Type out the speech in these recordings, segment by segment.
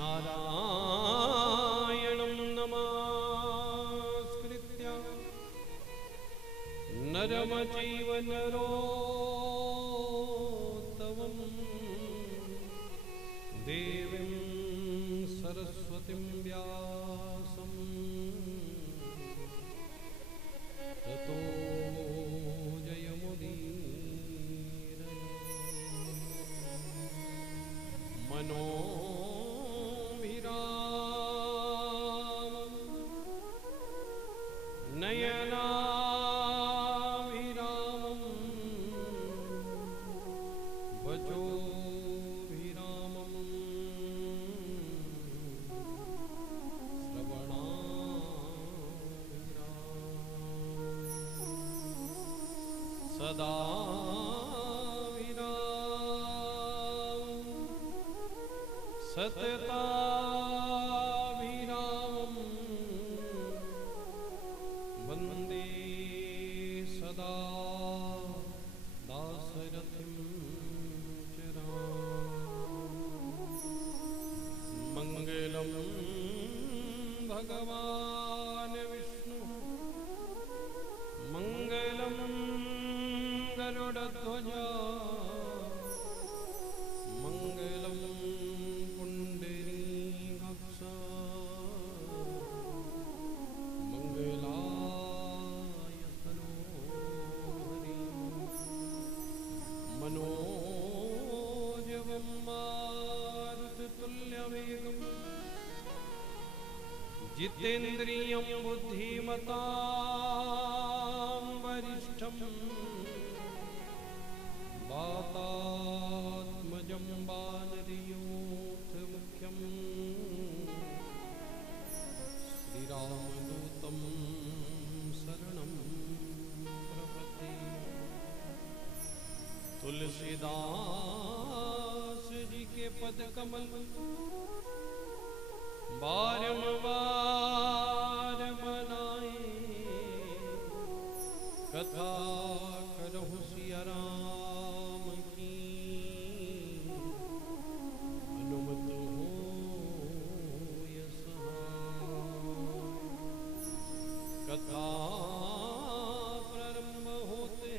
नारायणं नमस्कृत्य नरं चैव नरोत्तमं देवीं सरस्वतीं व्यासं ततो जयमुदीरये। मनोभिरामं नयनाभिरामं वचोभिरामं श्रवणाभिरामं सदा सतताभिरामं वन्दे सदा दाशरथिं चिराम्। मङ्गलं भगवान् विष्णु मङ्गलं गरुडध्वज मङ्गलं मनोजवं मारुततुल्यवेगं जितेन्द्रियं बुद्धिमतां वरिष्ठं वातात्मजं वानरयूथमुख्यं श्रीरामदूतं शरणं प्रपद्ये। तुलसीदास जी के पद कमल बारंबार मनाए, कथा करहु सिया राम की अनुमत हो कथा प्रारंभ होते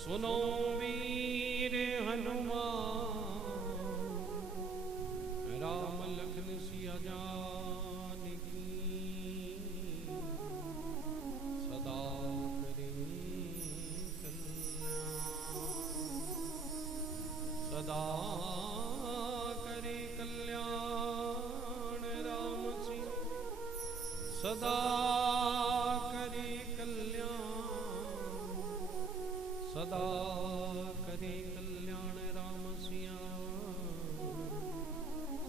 सुनो वीर हनुमान राम लखन सिया जानकी सदा करे कल्याण सदा करे कल्याण राम सिंह सदा करे कल्याण सदा करे कल्याण राम सिया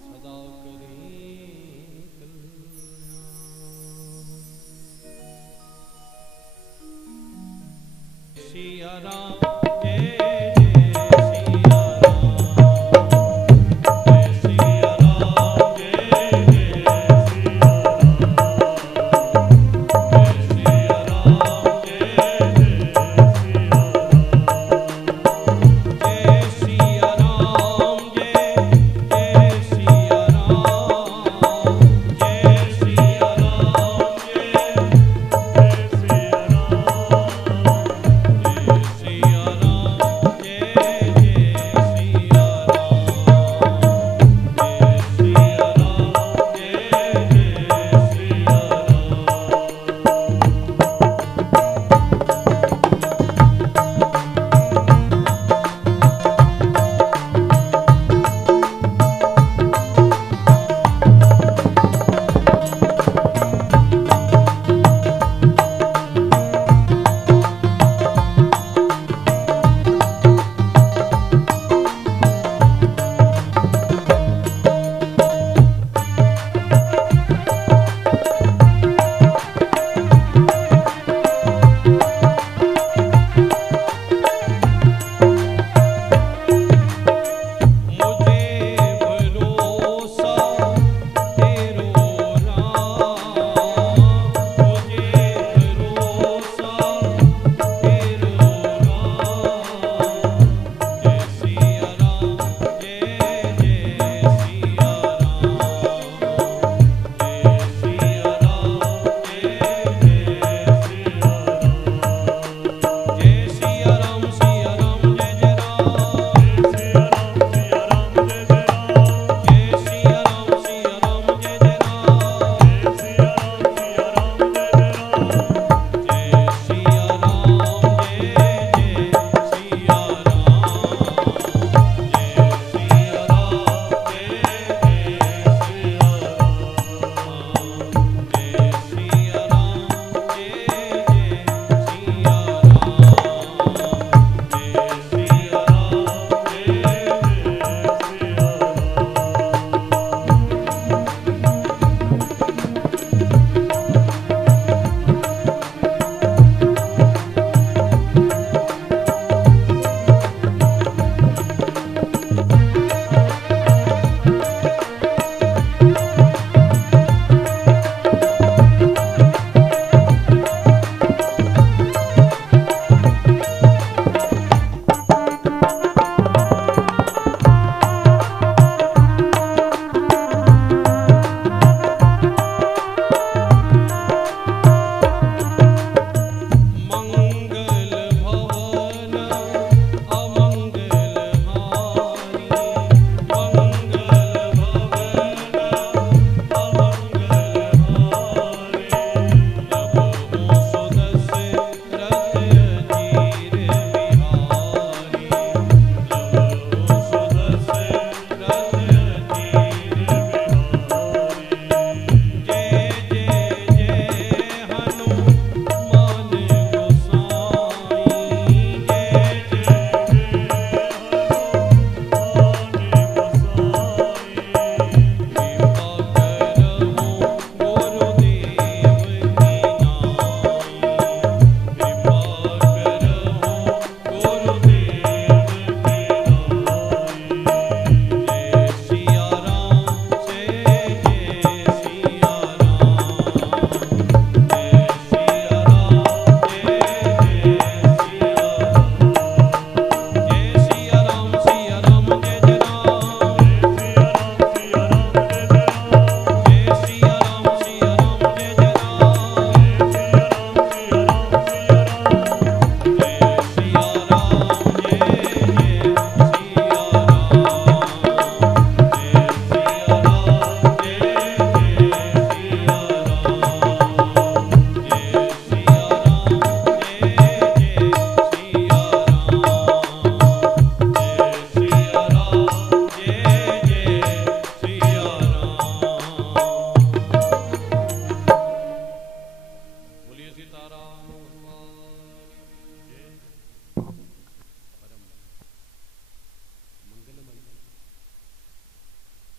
सदा करे कल्याण। सिया राम सिया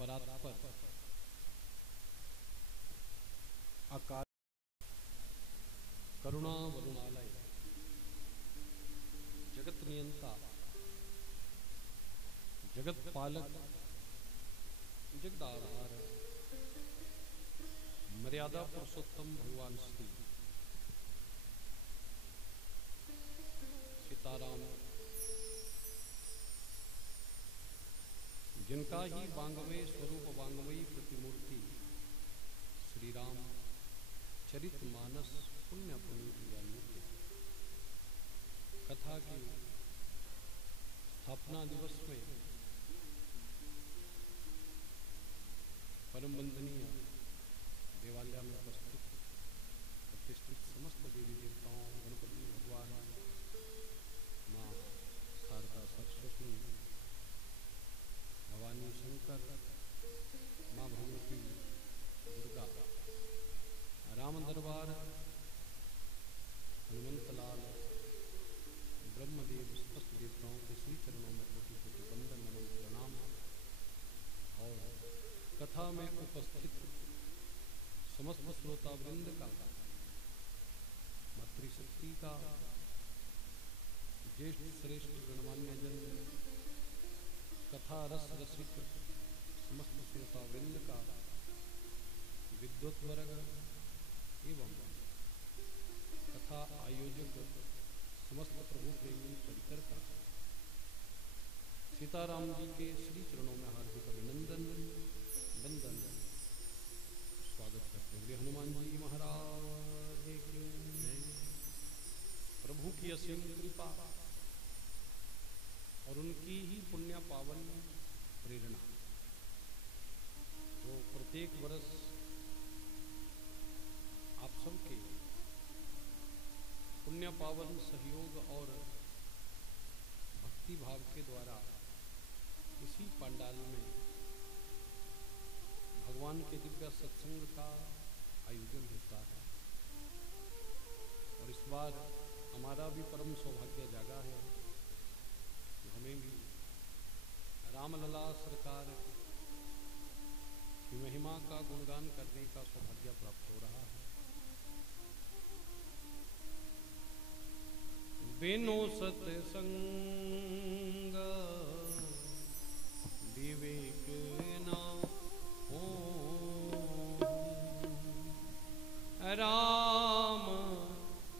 परात्पर अकाल करुणा वरुणालय जगत नियंता जगत पालक जगदाधार मर्यादा पुरुषोत्तम भगवान श्री सीताराम, जिनका ही वांगमय स्वरूप वांगमयी प्रतिमूर्ति श्री राम चरित मानस पुण्य पुनीत ज्ञानोदय कथा की स्थापना दिवस में परम वंदनीय देवालय में प्रतिष्ठित समस्त देवी देवताओं, गणपति भगवान, माँ शारदा सरस्वती, भवानी शंकर, माँ भगवती दुर्गा, राम दरबार, हनुमंत लाल, ब्रह्मदेव, समस्त देवताओं के श्री चरणों में कोटि कोटि वंदन नमन प्रणाम। और कथा में उपस्थित समस्त श्रोता वृंद का, मातृशक्ति का, ज्येष्ठ श्रेष्ठ गणमान्य जन, कथा रस रसिक समस्त श्रोता वृंद का, विद्वत वर्ग एवं कथा आयोजक समस्त प्रभु प्रेमी परिकर का सीताराम जी के श्री चरणों में हार्दिक अभिनंदन वंदन स्वागत करते हुए हनुमान जी महाराज की जय। प्रभु की असीम कृपा और उनकी ही पुण्य पावन प्रेरणा जो प्रत्येक वर्ष आप सबके पुण्य पावन सहयोग और भक्ति भाव के द्वारा इसी पंडाल में भगवान के दिव्य सत्संग का आयोजन होता है। और इस बार हमारा भी परम सौभाग्य जागा है कि हमें भी रामलला सरकार की महिमा का गुणगान करने का सौभाग्य प्राप्त हो रहा है। बिनु सत्संग विवेक ना हो, राम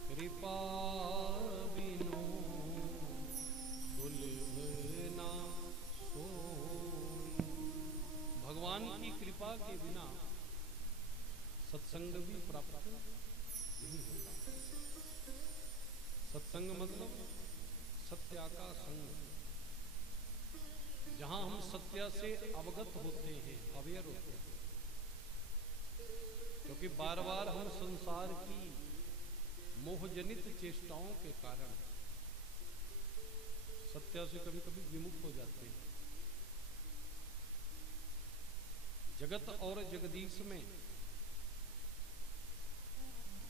कृपा बिनु सुलभ ना सोई। भगवान की कृपा के बिना सत्संग भी प्राप्त नहीं होता। सत्संग मतलब सत्या का संग, जहां हम सत्य से अवगत होते हैं, अवेयर होते हैं। क्योंकि बार बार हम संसार की मोहजनित चेष्टाओं के कारण सत्य से कभी कभी विमुख हो जाते हैं। जगत और जगदीश में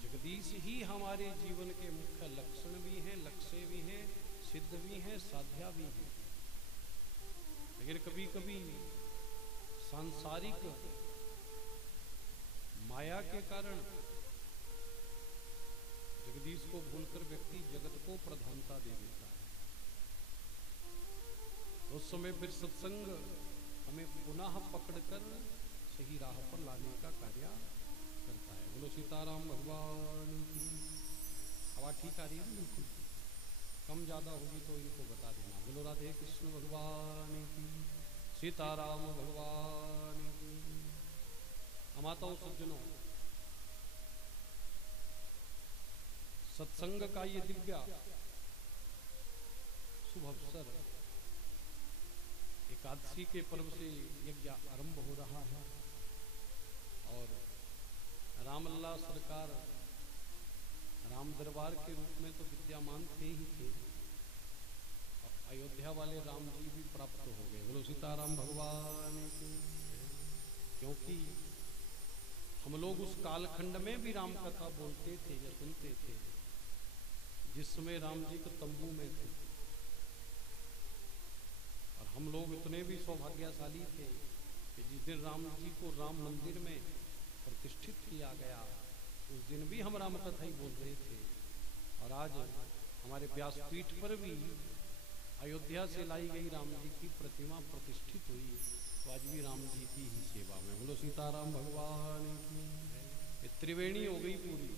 जगदीश ही हमारे जीवन के मुख्य लक्षण भी हैं, लक्ष्य भी हैं, सिद्ध भी हैं, साध्या भी हैं। लेकिन कभी कभी सांसारिक माया के कारण जगदीश को भूलकर व्यक्ति जगत को प्रधानता दे देता है। तो उस समय फिर सत्संग हमें पुनः पकड़कर सही राह पर लाने का कार्य करता है। बोलो सीताराम भगवान की। हवा ठीक आ रही है ना? बिल्कुल कम ज्यादा होगी तो इनको बता देना। बोलो राधे कृष्ण भगवान की, सीताराम भगवान की। माताओं सज्जनों, सत्संग का ये दिव्य शुभ अवसर एकादशी के पर्व से यज्ञ आरंभ हो रहा है। और रामलला सरकार राम दरबार के रूप में तो विद्यमान थे ही थे, और अयोध्या वाले राम जी भी प्राप्त हो गए। बोलो सीताराम भगवान की। क्योंकि हम लोग उस कालखंड में भी राम कथा बोलते थे या सुनते थे जिस समय राम जी को तंबू में थे। और हम लोग इतने भी सौभाग्यशाली थे कि जिस दिन राम जी को राम मंदिर में प्रतिष्ठित किया गया उस दिन भी हम राम कथा ही बोल रहे थे। और आज हमारे व्यासपीठ पर भी अयोध्या से लाई गई राम जी की प्रतिमा प्रतिष्ठित हुई, तो आज भी राम जी की ही सेवा में। बोलो सीताराम भगवान की। ये त्रिवेणी हो गई पूरी।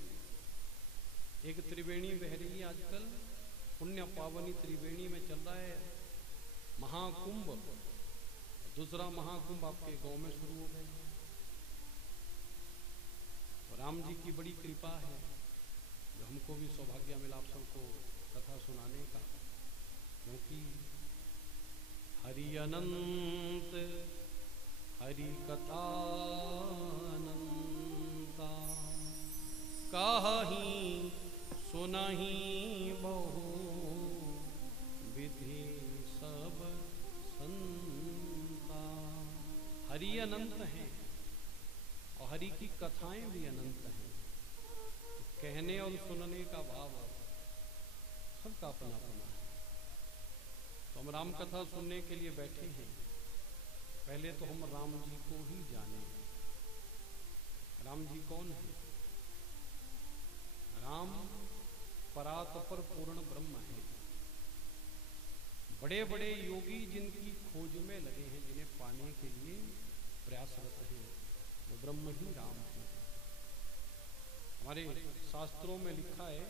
एक त्रिवेणी बह रही है आजकल, पुण्य पावनी त्रिवेणी में चल रहा है महाकुंभ, दूसरा महाकुंभ आपके गांव में शुरू हो गया। तो राम जी की बड़ी कृपा है जो हमको भी सौभाग्य मिला आप सबको कथा सुनाने का, क्योंकि हरि अनंत हरि कथा अनंता, कहहि सुनहि बहु विधि सब संता। हरि अनंत हैं और हरि की कथाएं भी अनंत हैं। तो कहने और सुनने का भाव सबका अपना अपना है। तो हम राम कथा सुनने के लिए बैठे हैं। पहले तो हम राम जी को ही जाने। राम जी कौन है? राम परात्पर पूर्ण ब्रह्म है। बड़े बड़े योगी जिनकी खोज में लगे हैं, जिन्हें पाने के लिए प्रयासरत हैं, वो ब्रह्म ही राम है। हमारे शास्त्रों में लिखा है,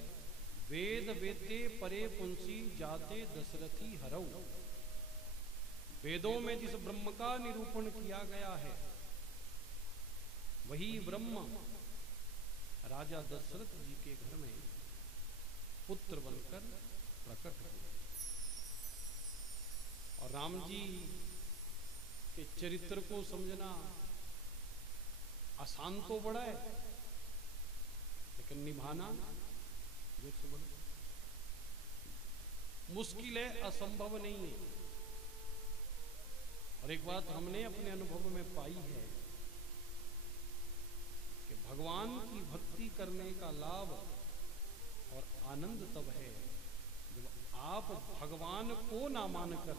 वेद वेद्ये परे पुंसी जाते दशरथी हरौ। वेदों में जिस ब्रह्म का निरूपण किया गया है वही ब्रह्म राजा दशरथ जी के घर में पुत्र बनकर प्रकट हुए। और राम जी के चरित्र को समझना आसान तो बड़ा है, लेकिन निभाना जो से बोलो मुश्किल है, असंभव नहीं है। और एक बात हमने अपने अनुभव में पाई है कि भगवान की भक्ति करने का लाभ और आनंद तब है जब आप भगवान को ना मानकर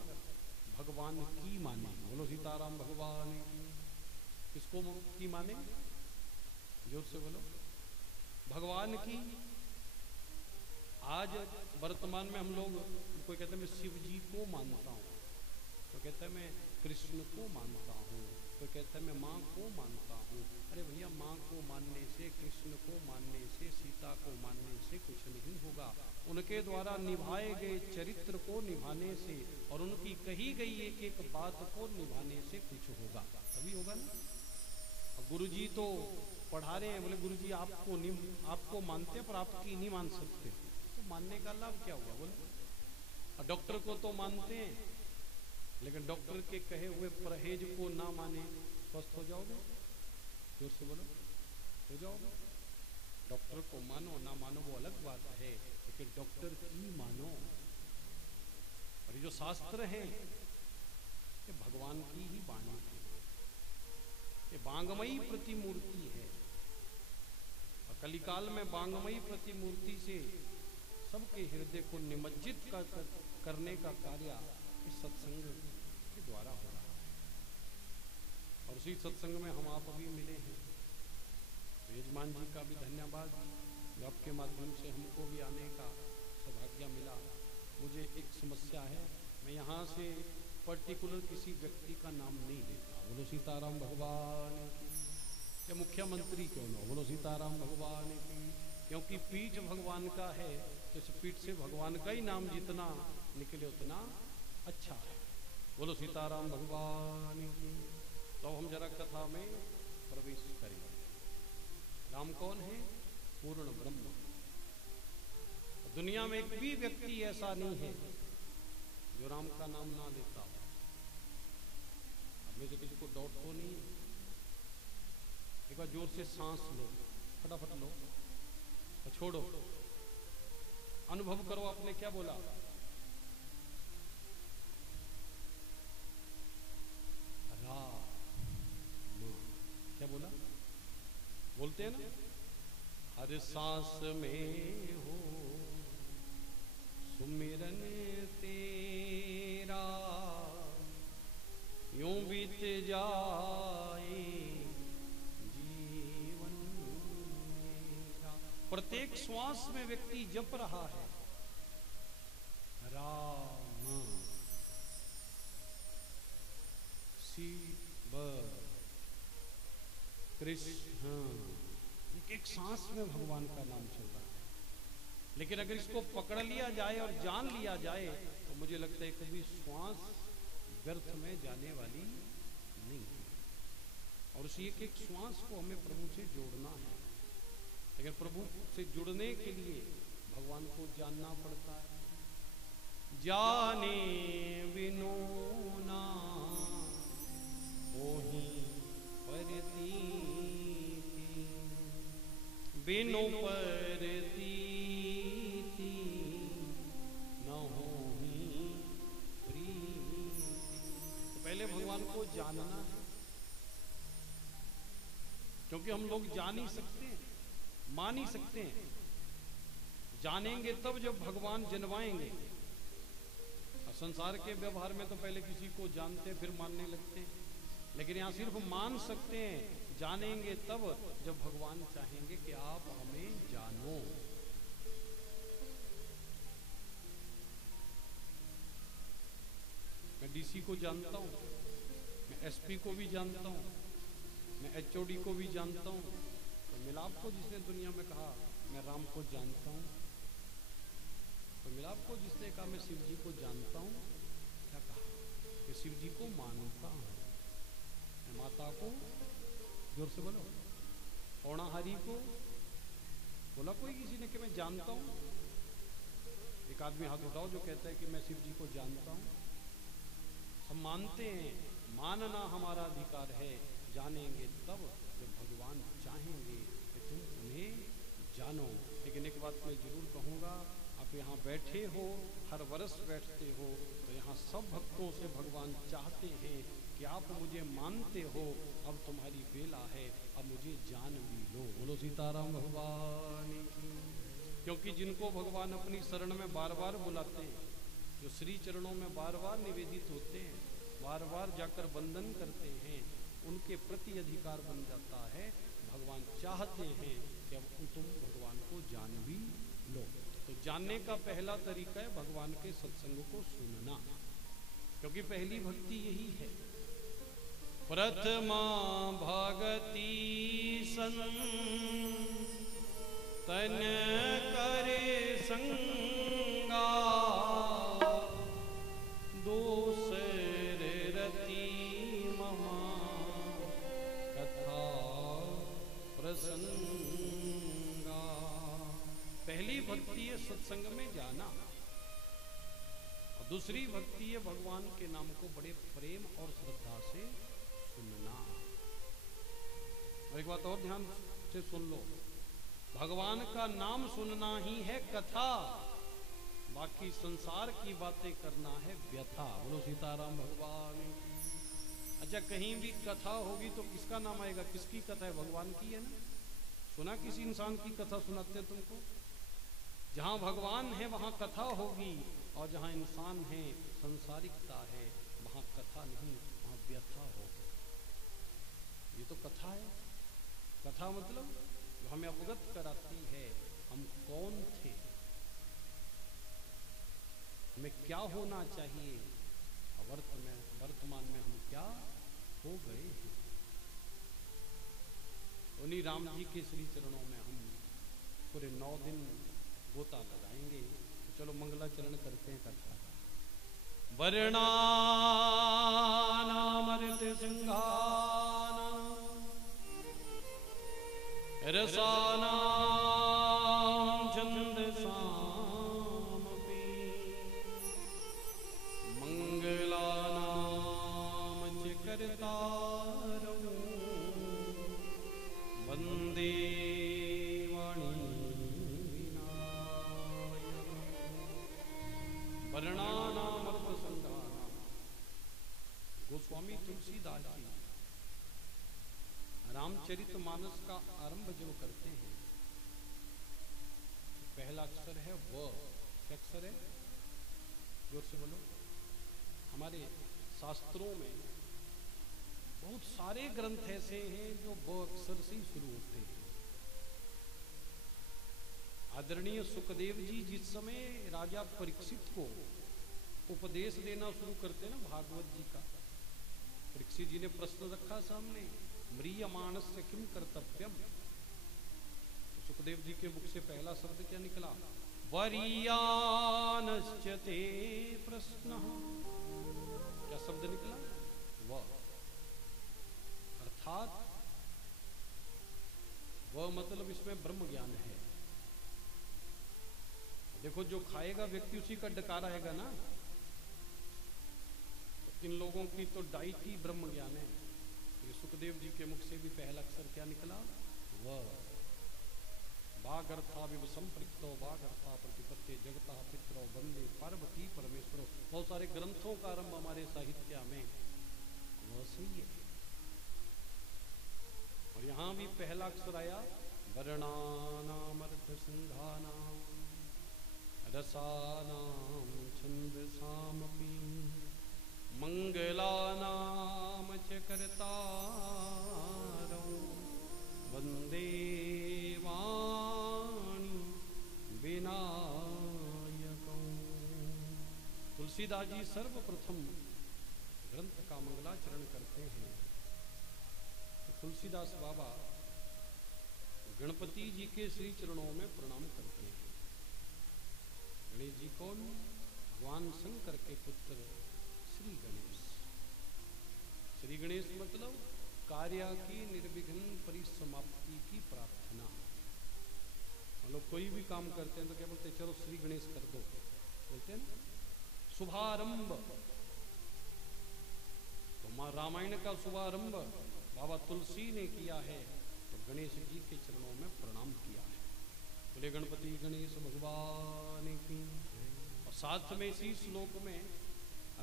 भगवान की माने। बोलो सीताराम भगवान की। किसको की माने? जोर से बोलो। भगवान की। आज वर्तमान में हम लोग, कोई कहते हैं मैं शिव जी को मानता हूँ, कोई कहता है मैं कृष्ण को मानता हूँ, कोई कहता है मैं माँ को मानता हूँ। अरे भैया, माँ को मानने से, कृष्ण को मानने से, सीता को मानने से कुछ नहीं होगा। उनके द्वारा निभाए गए चरित्र को निभाने से और उनकी कही गई एक एक बात को निभाने से कुछ होगा, तभी होगा ना। गुरु जी तो पढ़ा रहे हैं, बोले गुरु जी आपको मानते हैं पर आपकी नहीं मान सकते, तो मानने का लाभ क्या हुआ? बोले डॉक्टर को तो मानते हैं, लेकिन डॉक्टर के कहे हुए परहेज को ना माने स्वस्थ हो जाओगे? जोर से बोलो, हो जाओगे? डॉक्टर को मानो ना मानो वो अलग बात है, लेकिन डॉक्टर की मानो। और ये जो शास्त्र है ये भगवान की ही वाणी है, ये वांगमयी प्रतिमूर्ति है। और कलिकाल में वांगमयी प्रतिमूर्ति से सबके हृदय को निमज्जित करने का कार्य इस सत्संग के द्वारा हो रहा है। और उसी सत्संग में हम आप अभी मिले हैं। तो यजमान जी का भी धन्यवाद जो आपके माध्यम से हमको भी आने का सौभाग्य मिला। मुझे एक समस्या है, मैं यहाँ से पर्टिकुलर किसी व्यक्ति का नाम नहीं लेता। बोलो सीताराम भगवान की। या मुख्यमंत्री क्यों ना, बोलो सीताराम भगवान की। क्योंकि पीठ भगवान का है, तो इस पीठ से भगवान का ही नाम जितना निकले उतना अच्छा है। बोलो सीताराम भगवान की। तो हम जरा कथा में प्रवेश करें। राम कौन है? पूर्ण ब्रह्म। दुनिया में एक भी व्यक्ति ऐसा नहीं है जो राम का नाम ना लेता हो। अब में से किसी को डाउट तो नहीं है? एक बार जोर से सांस लो, फटाफट लो और छोड़ो। अनुभव करो आपने क्या बोला। क्या बोला? बोलते हैं ना, हर सांस में हो सुमिरन तेरा, यूं बीत जा प्रत्येक श्वास में व्यक्ति जप रहा है राम शिव कृष्ण, एक सांस में भगवान का नाम चल रहा है। लेकिन अगर इसको पकड़ लिया जाए और जान लिया जाए तो मुझे लगता है कभी श्वास व्यर्थ में जाने वाली नहीं है। और उसी एक एक श्वास को हमें प्रभु से जोड़ना है। लेकिन प्रभु से जुड़ने के लिए भगवान को जानना पड़ता है। जाने बिनु ना मोहि परतीति, बिनु परतीति न होहि प्रीति। तो पहले भगवान को जानना है, क्योंकि हम लोग जान ही सकते हैं, मान ही सकते हैं। जानेंगे तब जब भगवान जनवाएंगे। संसार के व्यवहार में तो पहले किसी को जानते फिर मानने लगते हैं, लेकिन यहाँ सिर्फ मान सकते हैं, जानेंगे तब जब भगवान चाहेंगे कि आप हमें जानो। मैं डीसी को जानता हूँ, मैं एसपी को भी जानता हूँ, मैं एचओडी को भी जानता हूँ। तो मिलाप को जिसने दुनिया में कहा मैं राम को जानता हूँ, तो मिलाप को जिसने कहा मैं शिव जी को जानता हूँ, क्या कहा कि शिव जी को मानता हूँ। मैं माता को, जोर से बोलो, पौणाहारी को बोला कोई किसी ने कि मैं जानता हूँ? एक आदमी हाथ उठाओ जो कहता है कि मैं शिव जी को जानता हूँ। सब मानते हैं, मानना हमारा अधिकार है। जानेंगे तब जब भगवान चाहेंगे कि तुम उन्हें जानो। लेकिन एक बात मैं जरूर कहूँगा, आप यहाँ बैठे हो, हर वर्ष बैठते हो, तो यहाँ सब भक्तों से भगवान चाहते हैं कि आप मुझे मानते हो, अब तुम्हारी बेला है, अब मुझे जान भी लो। बोलो सीताराम भगवान की। क्योंकि जिनको भगवान अपनी शरण में बार बार बुलाते हैं, जो श्री चरणों में बार बार निवेदित होते हैं, बार बार जाकर वंदन करते हैं, उनके प्रति अधिकार बन जाता है। भगवान चाहते हैं कि अब तुम भगवान को जान भी लो। तो जानने का पहला तरीका है भगवान के सत्संग को सुनना, क्योंकि पहली भक्ति यही है। प्रथमा भगति सन तन करे संगा, दूसर रति ममा कथा प्रसंगा। पहली भक्ति है सत्संग में जाना, और दूसरी भक्ति है भगवान के नाम को बड़े प्रेम और श्रद्धा से सुनना। और एक बात और ध्यान से सुन लो, भगवान का नाम सुनना ही है कथा, बाकी संसार की बातें करना है व्यथा। बोलो सीताराम भगवान। अच्छा, कहीं भी कथा होगी तो किसका नाम आएगा? किसकी कथा है? भगवान की है ना। सुना किसी इंसान की कथा सुनाते तुमको? जहां भगवान है वहां कथा होगी, और जहां इंसान है, संसारिकता है, वहां कथा नहीं, वहां व्यथा होगी। ये तो कथा है। कथा मतलब जो हमें अवगत कराती है हम कौन थे, हमें क्या होना चाहिए, और वर्तमान में हम क्या हो गए हैं। उन्हीं राम जी के श्री चरणों में हम पूरे 9 दिन गोता लगाएंगे। तो चलो मंगलाचरण करते हैं कथा का। वर्णानामृत सिंहानां रसानां छंदसामपि मंगलानां च कर्तारं वंदे गोस्वामी तुलसीदास जी रामचरितमानस का आरंभ जो करते हैं, पहला अक्षर है व। क्या अक्षर है? जोर से बोलो। हमारे शास्त्रों में बहुत सारे ग्रंथ ऐसे हैं जो व अक्षर से ही शुरू होते हैं। आदरणीय सुखदेव जी जिस समय राजा परीक्षित को उपदेश देना शुरू करते ना भागवत जी का, परीक्षित जी ने प्रश्न रखा सामने, म्रियमाणस्य किम कर्तव्यम। तो सुखदेव जी के मुख से पहला शब्द क्या निकला, वरीयानश्च ते प्रश्न। क्या शब्द निकला, वह, अर्थात वह मतलब इसमें ब्रह्म ज्ञान है। देखो जो खाएगा व्यक्ति उसी का डकार आएगा ना, तो इन लोगों की तो डाइट ही ब्रह्म ज्ञान है। ये सुखदेव जी के मुख से भी पहला अक्षर क्या निकला, वह। वागर्था विव संपृक्तो वागर्था प्रतिपत्ति जगता पितरो वंदे पार्वती परमेश्वरो। बहुत सारे ग्रंथों का आरंभ हमारे साहित्य में वह से ही है। और यहां भी पहला अक्षर आया, वर्णानाम अर्थ सिंहानाम रसानाम छंदसामपि मंगलानाम च कर्तारौ वंदे वाणी विनायकौ। तुलसीदास जी सर्वप्रथम ग्रंथ का मंगलाचरण करते हैं। तो तुलसीदास बाबा गणपति जी के श्री चरणों में प्रणाम करते हैं। गणेश जी कौन, भगवान शंकर के पुत्र श्री गणेश। श्री गणेश मतलब कार्य की निर्विघ्न परिसमाप्ति की प्रार्थना। हम लोग कोई भी काम करते हैं तो क्या बोलते हैं, चलो श्री गणेश कर दो, बोलते हैं ना, शुभारंभ। तो मां रामायण का शुभारंभ बाबा तुलसी ने किया है, तो गणेश जी के चरणों में प्रणाम किया है। बोले गणपति गणेश भगवान की। और साथ में इसी श्लोक में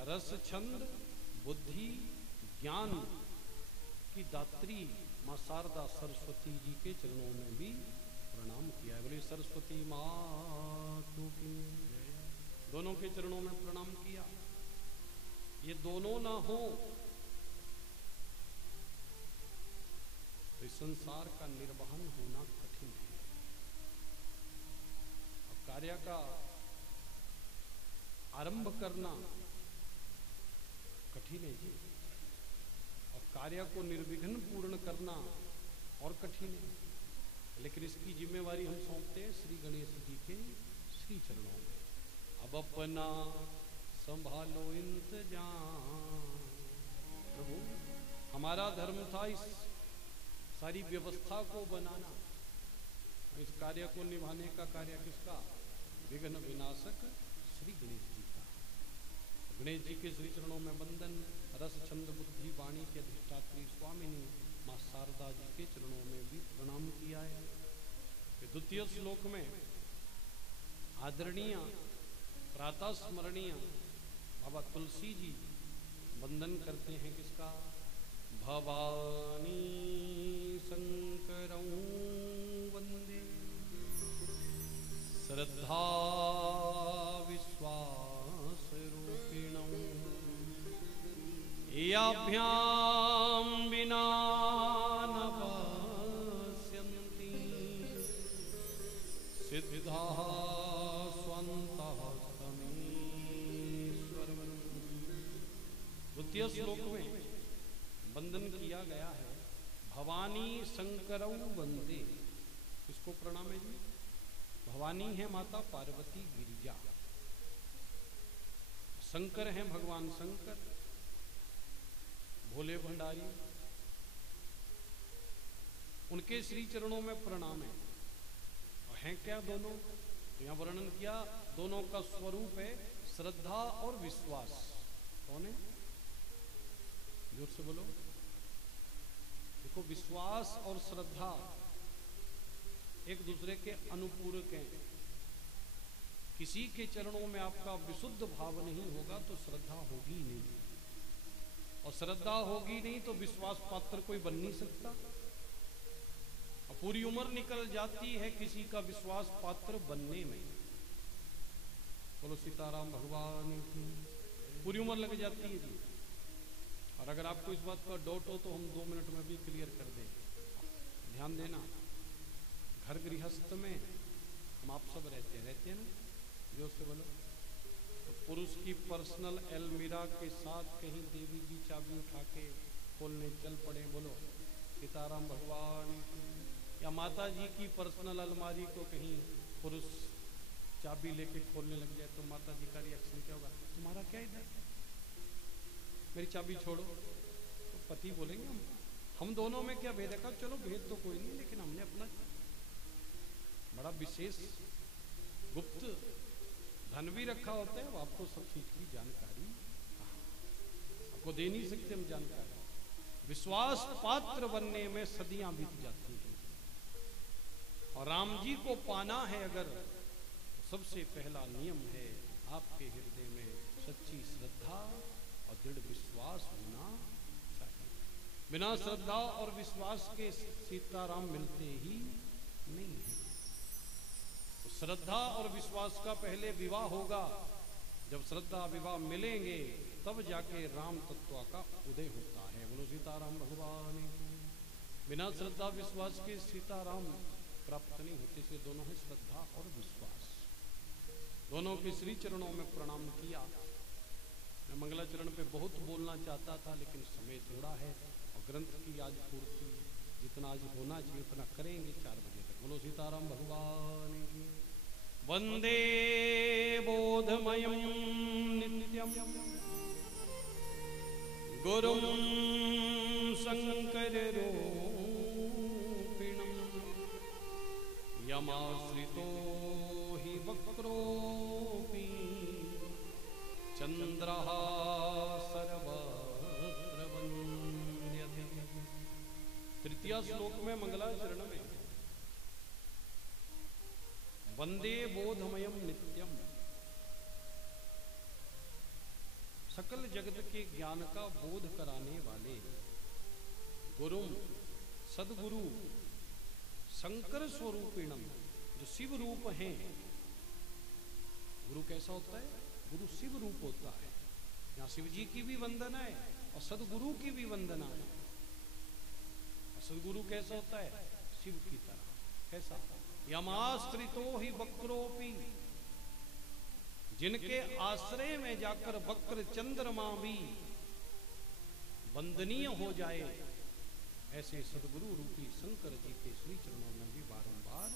रस छंद बुद्धि ज्ञान की दात्री मां शारदा सरस्वती जी के चरणों में भी प्रणाम किया है। बोले सरस्वती मातु की। दोनों के चरणों में प्रणाम किया। ये दोनों ना हो तो इस संसार का निर्वहन होना कठिन है। और कार्य का आरंभ करना कठिन है जी, और कार्य को निर्विघ्न पूर्ण करना और कठिन है। लेकिन इसकी जिम्मेवारी हम सौंपते हैं श्री गणेश जी के श्री चरणों में। अब अपना संभालो इंतजाम। प्रभु हमारा धर्म था इस सारी व्यवस्था को बनाना, इस कार्य को निभाने का कार्य किसका, विघ्न विनाशक श्री गणेश जी का। गणेश जी के श्री चरणों में वंदन। रस छंद बुद्धि वाणी के अधिष्ठात्री स्वामिनी मां शारदा जी के चरणों में भी प्रणाम किया है। द्वितीय श्लोक में आदरणीय प्रातः स्मरणीय बाबा तुलसी जी वंदन करते हैं किसका, भवानी शंकरौ वंदे श्रद्धा विश्वास रूपिणौ याभ्याम विना न पश्यन्ति सिद्धा स्वन्तः तमेश्वरम्। द्वितीय श्लोक में वंदन किया गया है, भवानी शंकरौ वंदे। इसको प्रणाम है जी। भवानी है माता पार्वती गिरिजा, शंकर हैं भगवान शंकर भोले भंडारी, उनके श्री चरणों में प्रणाम है। और हैं क्या दोनों, तो यहां वर्णन किया दोनों का स्वरूप है श्रद्धा और विश्वास। कौन है, जोर से बोलो। देखो विश्वास और श्रद्धा एक दूसरे के अनुपूरक हैं। किसी के चरणों में आपका विशुद्ध भाव नहीं होगा तो श्रद्धा होगी नहीं, और श्रद्धा होगी नहीं तो विश्वास पात्र कोई बन नहीं सकता। और पूरी उम्र निकल जाती है किसी का विश्वास पात्र बनने में। बोलो सीताराम भगवान की। पूरी उम्र लग जाती है जी। और अगर आपको इस बात का डाउट हो तो हम 2 मिनट में भी क्लियर कर दें। ध्यान देना, घर गृहस्थ में हम आप सब रहते हैं ना, जोर से बोलो। तो पुरुष की पर्सनल अलमीरा के साथ कहीं देवी जी चाबी उठा के खोलने चल पड़े, बोलो सीताराम भगवान। या माता जी की पर्सनल अलमारी को कहीं पुरुष चाबी लेके खोलने लग जाए तो माता जी का रिएक्शन क्या होगा? तुम्हारा क्या इधर, मेरी चाबी छोड़ो। तो पति बोलेंगे हम दोनों में क्या भेद है? चलो भेद तो कोई नहीं, लेकिन हमने अपना बड़ा विशेष गुप्त धन भी रखा होता है, वो आपको सब चीज की जानकारी आपको दे नहीं सकते हम जानकारी। विश्वास पात्र बनने में सदियां बीत जाती हैं, और राम जी को पाना है अगर, तो सबसे पहला नियम है आपके हृदय में सच्ची श्रद्धा और दृढ़ विश्वास होना चाहिए। बिना श्रद्धा और विश्वास के सीताराम मिलते ही नहीं है। तो श्रद्धा और विश्वास का पहले विवाह होगा, जब श्रद्धा विवाह मिलेंगे तब जाके राम तत्व का उदय होता है। बोलो सीताराम भगवान। बिना श्रद्धा विश्वास के सीताराम प्राप्त नहीं होते। इसलिए दोनों है श्रद्धा और विश्वास। दोनों के श्री चरणों में प्रणाम किया। मैं मंगलाचरण पे बहुत बोलना चाहता था, लेकिन समय थोड़ा है और ग्रंथ की आज पूर्ति जितना आज होना चाहिए उतना करेंगे 4 बजे तक। बोलो सीताराम भगवान की। वंदे बोधमयं नित्यं गुरुं शंकर रूपिणं यमाश्रितो हि वक्रोऽपि चंद्रः सर्वत्र वन्द्यते। तृतीय श्लोक में मंगलाचरण में वंदे बोधमयम नित्यम, सकल जगत के ज्ञान का बोध कराने वाले गुरु सदगुरु शंकर स्वरूपिणम, जो शिव रूप हैं। गुरु कैसा होता है? गुरु शिव रूप होता है। यहाँ शिव जी की भी वंदना है और सदगुरु की भी वंदना है। और सदगुरु कैसा होता है? शिव की तरह। कैसा? यमाश्रितो ही वक्रोपी, जिनके आश्रय में जाकर वक्र चंद्रमा भी वंदनीय हो जाए, ऐसे सदगुरु रूपी शंकर जी के श्री चरणों में भी बारंबार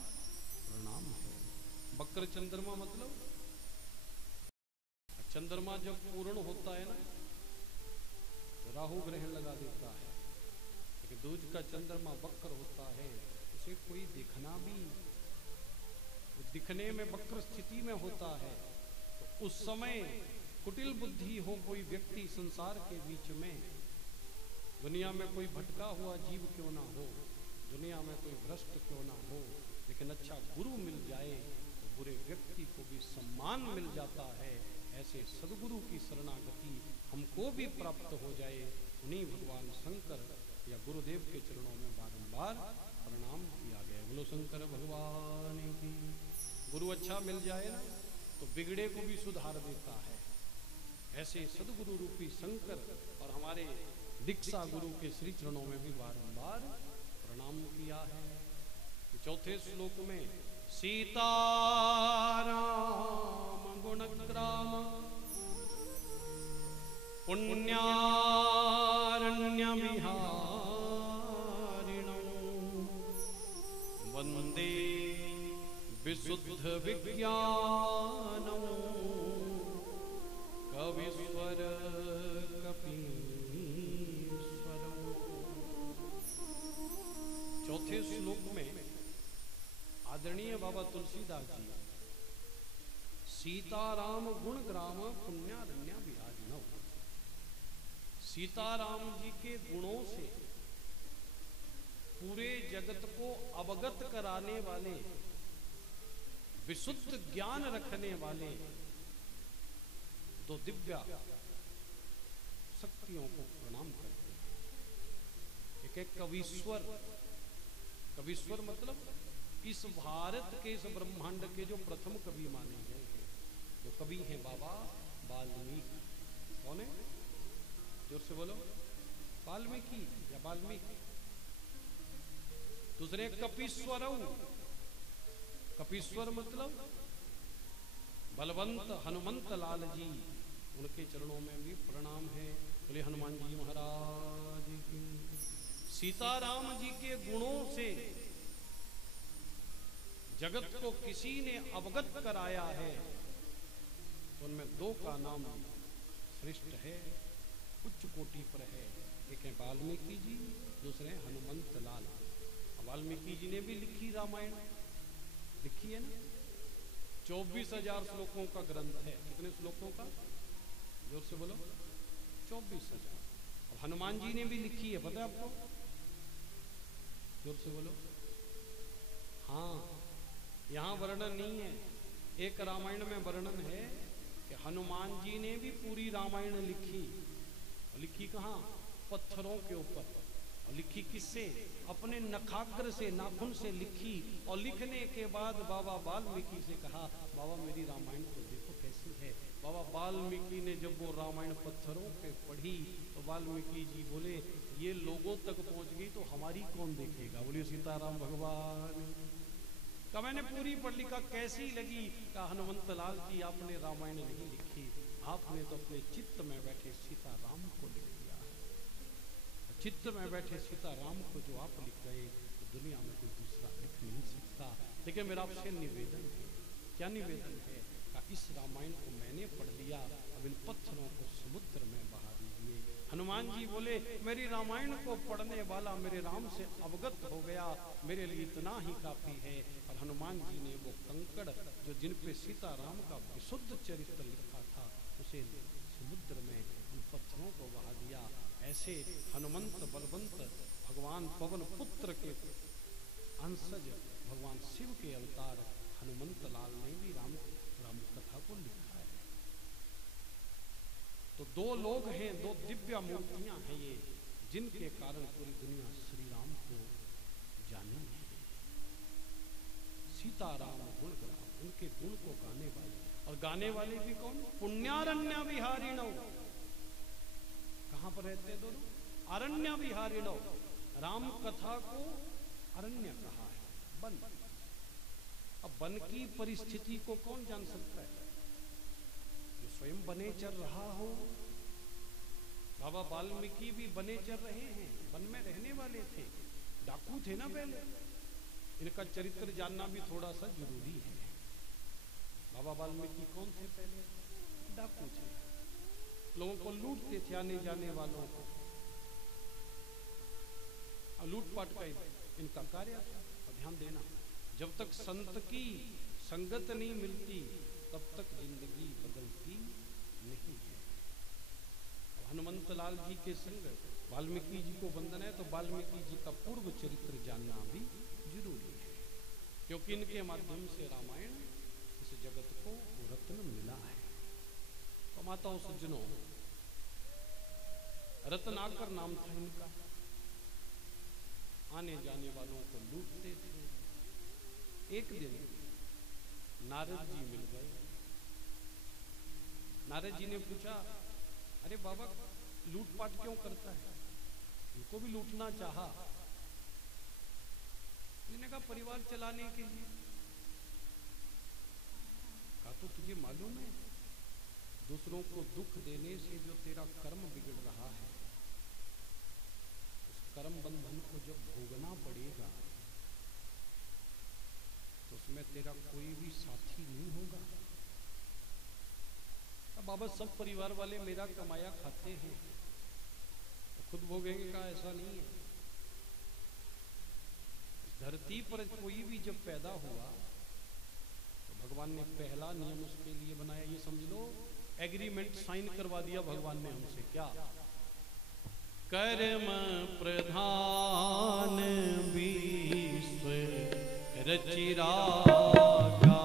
प्रणाम है। वक्र चंद्रमा मतलब चंद्रमा जब पूर्ण होता है ना तो राहु ग्रहण लगा देता है, लेकिन दूज का चंद्रमा वक्र होता है, उसे कोई देखना भी, दिखने में वक्र स्थिति में होता है। तो उस समय कुटिल बुद्धि हो कोई व्यक्ति संसार के बीच में, दुनिया में कोई भटका हुआ जीव क्यों ना हो, दुनिया में कोई भ्रष्ट क्यों ना हो, लेकिन अच्छा गुरु मिल जाए तो बुरे व्यक्ति को भी सम्मान मिल जाता है। ऐसे सदगुरु की शरणागति हमको भी प्राप्त हो जाए, उन्हीं भगवान शंकर या गुरुदेव के चरणों में बारंबार प्रणाम किया गया। बोलो शंकर भगवान की। गुरु अच्छा मिल जाए ना तो बिगड़े को भी सुधार देता है। ऐसे सदगुरु रूपी शंकर और हमारे दीक्षा गुरु के श्री चरणों में भी बारंबार प्रणाम किया है। चौथे श्लोक में सीताराम गुणग्राम पुण्यारण्य विहारिणौ वंदे विशुद्ध विज्ञानौ कविस्वर कपीश्वरौ। चौथे श्लोक में आदरणीय बाबा तुलसीदास जी सीताराम गुण ग्राम पुण्यारण्य विहारिणौ, सीताराम जी के गुणों से पूरे जगत को अवगत कराने वाले, विशुद्ध ज्ञान रखने वाले दो दिव्य शक्तियों को प्रणाम करते हैं। एक है कवीश्वर। कवीश्वर मतलब इस भारत के, इस ब्रह्मांड के जो प्रथम कवि माने गए हैं, जो कवि हैं बाबा वाल्मीकि। कौन है? जोर से बोलो। वाल्मीकि या वाल्मीकि। दूसरे कपीश्वरौ। कपीश्वर मतलब बलवंत हनुमंत लाल जी, उनके चरणों में भी प्रणाम है। बोले हनुमान जी महाराज की। सीताराम जी के गुणों से जगत को किसी ने अवगत कराया है तो उनमें दो का नाम श्रेष्ठ है, उच्च कोटि पर है। एक है वाल्मीकि जी, दूसरे हैं हनुमंत लाल। वाल्मीकि जी ने भी लिखी रामायण, लिखी है ना, 24,000 श्लोकों का ग्रंथ है। कितने श्लोकों का? जोर से बोलो। 24,000। और हनुमान जी ने भी लिखी है, पता है आपको? जोर से बोलो। हाँ, यहां वर्णन नहीं है। एक रामायण में वर्णन है कि हनुमान जी ने भी पूरी रामायण लिखी। और लिखी कहां? पत्थरों के ऊपर। और लिखी किससे? अपने नखाग्र से, नाखून से लिखी। और लिखने के बाद बाबा वाल्मीकि से कहा, बाबा मेरी रामायण तो देखो कैसी है। बाबा वाल्मीकि ने जब वो रामायण पत्थरों पे पढ़ी तो वाल्मीकि जी बोले, ये लोगों तक पहुंच गई तो हमारी कौन देखेगा। बोलिए सीताराम भगवान का। मैंने पूरी पढ़ ली। का कैसी लगी? का हनुमंत लाल जी आपने रामायण नहीं लिखी, आपने तो अपने चित्त में बैठे सीताराम को लिख दिया है। चित्त में बैठे सीताराम को जो आप लिख गए तो दुनिया में कोई दूसरा लिख नहीं सकता। लेकिन मेरा आपसे निवेदन है। क्या निवेदन है? का इस रामायण को मैंने पढ़ लिया, अब इन पत्थरों को समुद्र में बहा दीजिए। हनुमान जी बोले, मेरी रामायण को पढ़ने वाला मेरे राम से अवगत हो गया, मेरे लिए इतना ही काफी है। और हनुमान जी ने वो कंकड़ जो जिन पे सीताराम का विशुद्ध चरित्र लिखा था उसे समुद्र में उन पत्थरों को बहा दिया। ऐसे हनुमंत बलवंत भगवान पवन पुत्र के अंशज भगवान शिव के अवतार हनुमंत लाल ने भी राम कथा को लिखा है। तो दो लोग हैं, दो दिव्य मूर्तियां हैं ये, जिनके कारण पूरी दुनिया श्री राम को जानी है। सीताराम गुण ग्राम, उनके गुण को गाने वाले। और गाने वाले भी कौन? पुण्यारण्य विहारिणो। कहां पर रहते हैं दोनों? अरण्य विहारिणो। राम कथा को अरण्य कहा है, वन। अब वन की परिस्थिति को कौन जान सकता है? जो स्वयं बने चल रहा हो। बाबा वाल्मीकि भी बने चल रहे हैं, वन में रहने वाले थे, डाकू थे ना पहले। इनका चरित्र जानना भी थोड़ा सा जरूरी है। बाबा वाल्मीकि कौन थे? पहले डाकू थे, लोगों को लूटते थे, आने जाने वालों को। लूटपाट का इनका कार्य था। और ध्यान देना, जब तक संत की संगत नहीं मिलती तब तक जिंदगी बदलती नहीं है। हनुमंत लाल जी के संग वाल्मीकि जी को वंदन है, तो वाल्मीकि जी का पूर्व चरित्र जानना भी जरूरी है, क्योंकि इनके माध्यम से रामायण इस जगत को रत्न मिला है। तो माताओं सज्जनों, रत्नाकर नाम था इनका। आने जाने वालों को लूटते थे। एक दिन नारद जी मिल गए। नारद जी ने पूछा, अरे बाबा लूटपाट क्यों करता है? उनको भी लूटना चाहा। मैंने कहा परिवार चलाने के लिए। कहा तो तुझे मालूम है दूसरों को दुख देने से जो तेरा कर्म बिगड़ रहा है, उस कर्म बंधन को जब भोगना पड़ेगा तो उसमें तेरा कोई भी साथी नहीं होगा। अब बाबा सब परिवार वाले मेरा कमाया खाते हैं तो खुद भोगेंगे? का ऐसा नहीं है। इस धरती पर कोई भी जब पैदा हुआ तो भगवान ने पहला नियम उसके लिए बनाया। ये समझ लो, एग्रीमेंट साइन करवा दिया भगवान ने हमसे। क्या? कर्म प्रधान विश्व रचि राखा।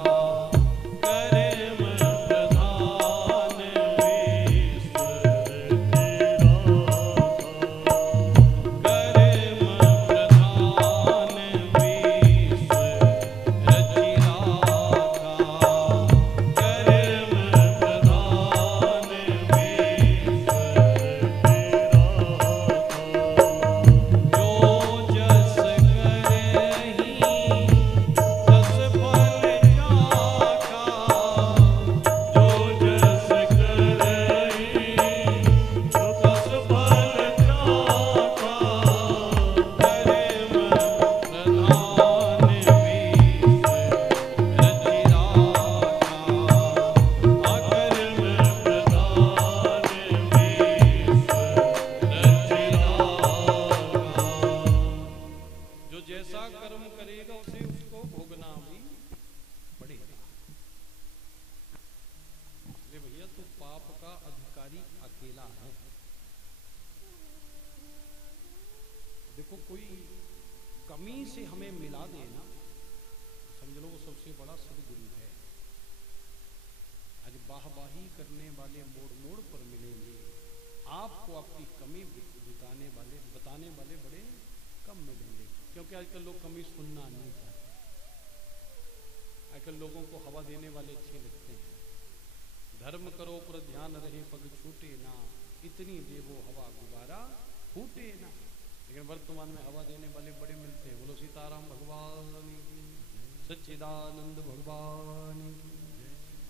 कर्म प्रधान विश्व रचि राखा। कर्म प्रधान विश्व रचि राखा। कर्म प्रधान विश्व रचि राखा। जो नया कर्म करेगा उसे उसको भोगना भी पड़ेगा। इसलिए भैया तू पाप का अधिकारी अकेला है। देखो कोई कमी से हमें मिला देना, समझ लो वो सबसे बड़ा सदगुरु है। आज वाहवाही करने वाले मोड़ मोड़ पर मिलेंगे, आपको आपकी कमी बताने वाले बड़े कम मिलेंगे। क्योंकि आजकल लोग कमी सुनना नहीं चाहते। आजकल लोगों को हवा देने वाले अच्छे लगते हैं। धर्म करो पर ध्यान रहे पग छूटे ना, इतनी देवो हवा गुब्बारा फूटे ना। लेकिन वर्तमान में हवा देने वाले बड़े मिलते हैं। बोलो सीताराम भगवान की, सच्चिदानंद भगवान की।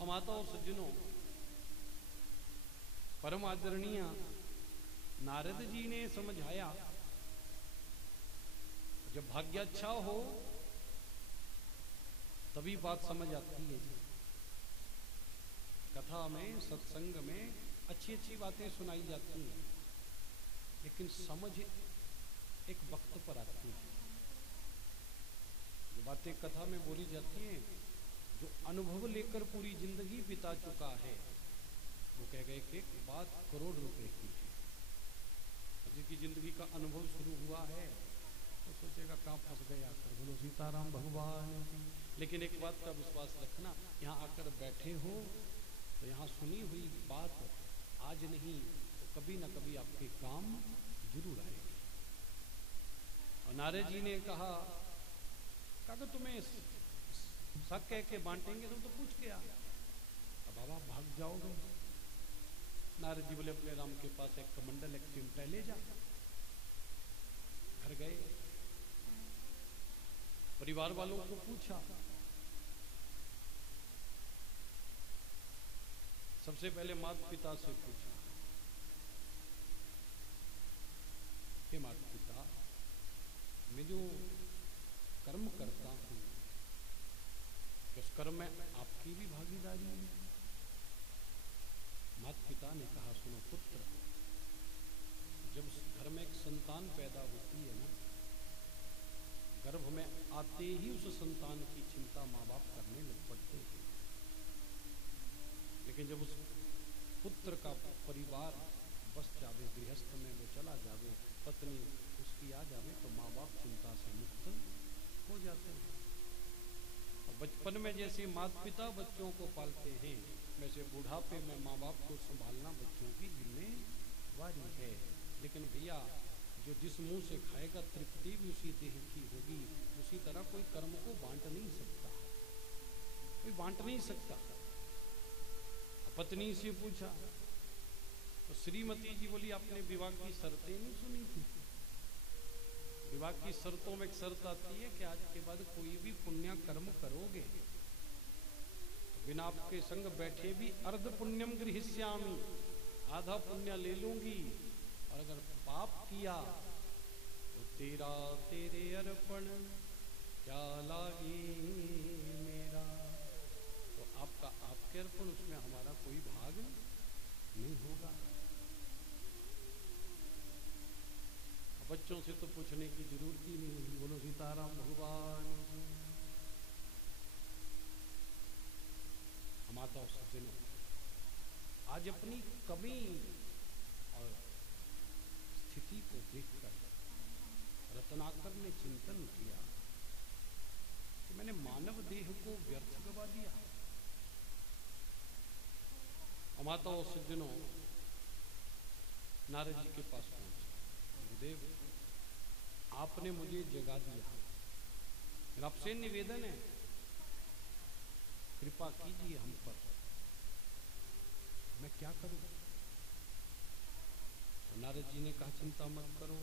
माताओं सज्जनों, परम आदरणीय नारद जी ने समझाया, जब भाग्य अच्छा हो तभी बात समझ आती है। कथा में, सत्संग में अच्छी अच्छी बातें सुनाई जाती हैं, लेकिन समझ एक वक्त पर आती है। जो बातें कथा में बोली जाती हैं, जो अनुभव लेकर पूरी जिंदगी बिता चुका है, वो कह गए कि बात करोड़ रुपए की है। जिसकी जिंदगी का अनुभव शुरू हुआ है तो सोचेगा कहाँ फंस गए आकर। बोलो सीताराम भगवान की। लेकिन एक बात का विश्वास रखना, यहाँ आकर बैठे हो तो यहाँ सुनी हुई बात आज नहीं तो कभी ना कभी आपके काम जरूर आएगी। और नारद जी ने कहा कि तुम्हें शक कह के बांटेंगे तुम तो पूछ के आ। अब बाबा भाग जाओगे। नारद जी बोले अपने राम के पास एक कमंडल, एक चिमटा ले जा। घर गए, परिवार वालों को पूछा। सबसे पहले माता पिता से पूछा कि माता पिता, मैं जो कर्म करता हूं उस कर्म में आपकी भी भागीदारी है? माता पिता ने कहा, सुनो पुत्र, जब घर में एक संतान पैदा होती है ना, गर्भ में आते ही उस संतान की चिंता माँ बाप करने लग पड़ते हैं। लेकिन जब उस पुत्र का परिवार बस जावे, गृहस्थ में वो चला जावे, पत्नी उसकी आ जावे, तो माँ बाप चिंता से मुक्त हो जाते हैं। और बचपन में जैसे माता पिता बच्चों को पालते हैं, वैसे बुढ़ापे में माँ बाप को संभालना बच्चों की जिम्मेवारी है। लेकिन भैया, जो जिस मुंह से खाएगा तृप्ति भी उसी देह की होगी। उसी तरह कोई कर्म को बांट नहीं सकता, कोई बांट नहीं सकता। पत्नी से पूछा तो श्रीमती जी बोली, आपने विवाह की शर्तें नहीं सुनी थी? विवाह की शर्तों में एक शर्त आती है कि आज के बाद कोई भी पुण्य कर्म करोगे तो बिना आपके संग बैठे भी अर्ध पुण्यम गृहीष्यामि, आधा पुण्य ले लूंगी, और अगर पाप किया तो तेरा तेरे अर्पण क्या लागे मेरा। तो आपका आपके अर्पण, उसमें हमारा कोई भाग नहीं होगा। बच्चों से तो पूछने की जरूरत ही नहीं होगी। बोलो सीताराम भगवान। माताओं सज्जनों, आज अपनी कमी और स्थिति को देखकर रत्नाकर ने चिंतन किया कि मैंने मानव देह को व्यर्थ गवा दिया। माताओं सज्जनों, नारद जी के पास पहुंचे, गुरुदेव आपने मुझे जगा दिया, मेरा आपसे निवेदन है, कृपा कीजिए हम पर, मैं क्या करूं? तो नारद जी ने कहा, चिंता मत करो,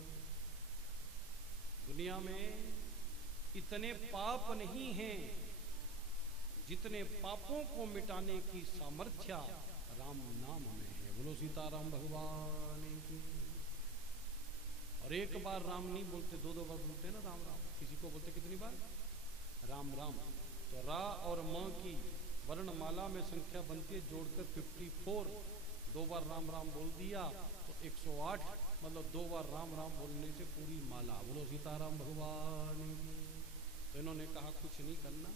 दुनिया में इतने पाप नहीं हैं जितने पापों को मिटाने की सामर्थ्य राम नाम में है। बोलो सीताराम भगवान की। और एक बार राम नहीं बोलते, दो दो बार बोलते ना राम राम। किसी को बोलते कितनी बार? राम राम। तो रा और म की वर्णमाला में संख्या बनती है जोड़कर 54। दो बार राम राम बोल दिया तो 108, मतलब दो बार राम राम बोलने से पूरी माला। बोलो सीताराम भगवान की। तो इन्होंने कहा कुछ नहीं करना,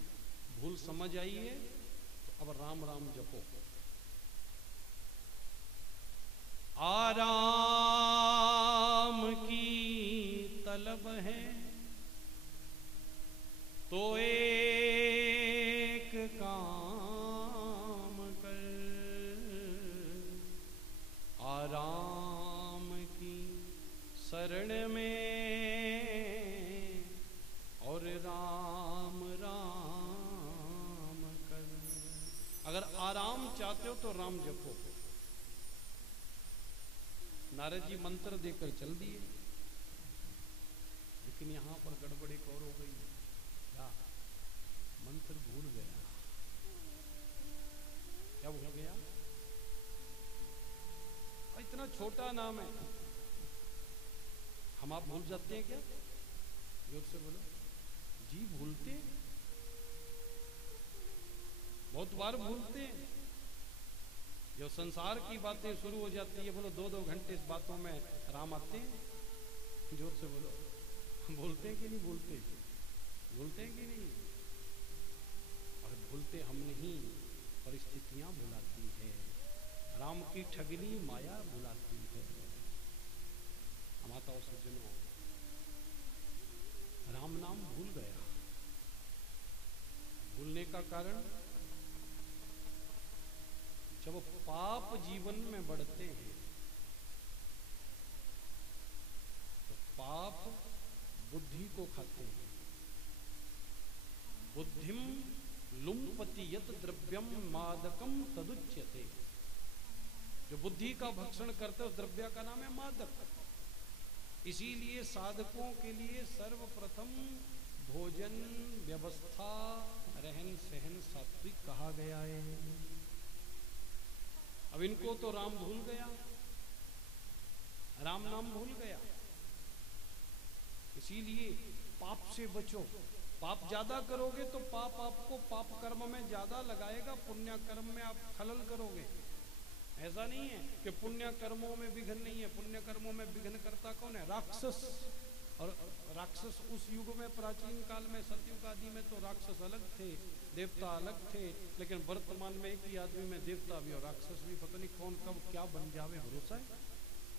भूल समझ आई है तो अब राम राम जपो। आराम की तलब है तो एक काम कर, आराम की शरण में और राम राम कर। अगर आराम चाहते हो तो राम जपो। नारद जी मंत्र देकर चल दिए, लेकिन यहां पर गड़बड़ी और हो गई। क्या? मंत्र भूल गया। क्या भूल गया? इतना छोटा नाम है, हम आप भूल जाते हैं क्या? जोर से बोलो। जी भूलते, बहुत बार भूलते हैं। जो संसार की बातें शुरू हो जाती है, बोलो 2-2 घंटे इस बातों में राम आते हैं। जोर से बोलो। भूलते हैं कि नहीं भूलते? भूलते हैं कि नहीं? और भूलते हम नहीं, परिस्थितियां भुलाती है। राम की ठगनी माया भुलाती है। माता और सज्जनों, राम नाम भूल गया। भूलने का कारण, जब पाप जीवन में बढ़ते हैं तो पाप बुद्धि को खाते हैं। बुद्धिम लुम्पति यत द्रव्यम मादकम तदुच्यते। जो बुद्धि का भक्षण करते उस द्रव्य का नाम है मादक। इसीलिए साधकों के लिए सर्वप्रथम भोजन व्यवस्था, रहन सहन सात्विक कहा गया है। अब इनको तो राम भूल गया, राम नाम भूल गया। इसीलिए पाप से बचो। पाप ज्यादा करोगे तो पाप आपको पाप कर्म में ज्यादा लगाएगा, पुण्य कर्म में आप खलल करोगे। ऐसा नहीं है कि पुण्य कर्मों में विघ्न नहीं है। पुण्य कर्मों में विघ्न करता कौन है? राक्षस। और राक्षस उस युग में, प्राचीन काल में, सतयुग आदि में तो राक्षस अलग थे, देवता अलग थे। लेकिन वर्तमान में एक ही आदमी में देवता भी और राक्षस भी, पता नहीं कौन कब क्या बन जावे। भरोसा है?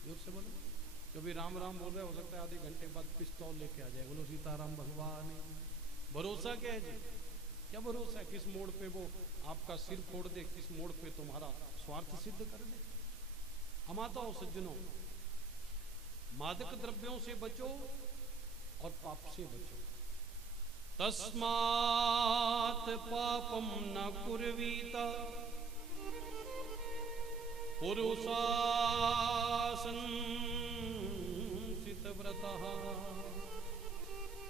जोर से बोलो। कभी राम राम बोल रहे, हो सकता है आधे घंटे बाद पिस्तौल लेके आ जाए। बोलो सीताराम भगवान। भरोसा क्या है जी? क्या भरोसा है? किस मोड़ पे वो आपका सिर फोड़ दे, किस मोड़ पे तुम्हारा स्वार्थ सिद्ध कर दे। अमाता और सज्जनों, मादक द्रव्यों से बचो और पाप से बचो। तस्मात् पापम न कुर्वीत पुरुषासंसितव्रतः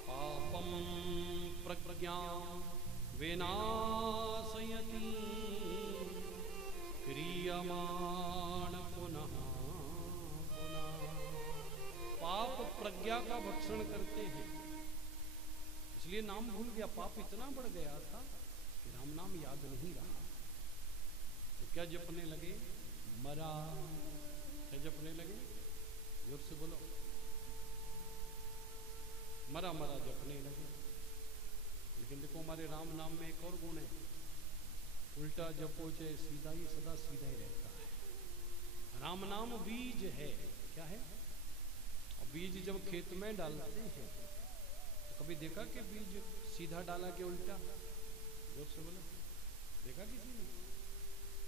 पापम प्रज्ञा विनाशयति क्रियमाण पुनः पुनः। पाप प्रज्ञा का भक्षण करते हैं, इसलिए नाम भूल गया। पाप इतना बढ़ गया था कि राम नाम याद नहीं रहा। तो क्या जपने लगे? मरा। क्या जपने लगे? जोर से बोलो। मरा मरा जपने लगे। लेकिन देखो हमारे राम नाम में एक और गुण है, उल्टा जपो चाहे सीधा ही, सदा सीधा ही रहता है। राम नाम बीज है। क्या है? और बीज जब खेत में डालते हैं तो कभी देखा कि बीज सीधा डाला के उल्टा? जोर से बोलो। देखा किसी ने?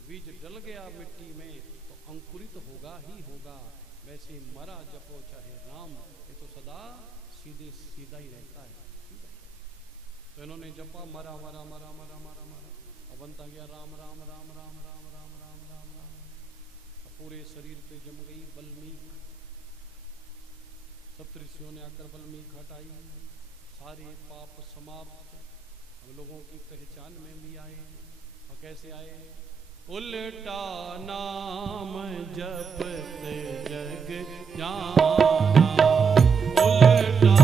बीज डल गया मिट्टी में तो अंकुरित होगा ही होगा। वैसे मरा जपो चाहे राम, ये तो सदा सीधे सीधा ही रहता है। तो इन्होंने जपा मरा मरा मरा मरा मरा मरा, और बनता गया राम राम राम राम राम राम राम राम राम। पूरे शरीर पे जम गई बल्मीक। सप्तऋषियों ने आकर बल्मीक हटाई, सारे पाप समाप्त। हम लोगों की पहचान में भी आए। और कैसे आए? उल्टा नाम जपते जग जाना, उल्टा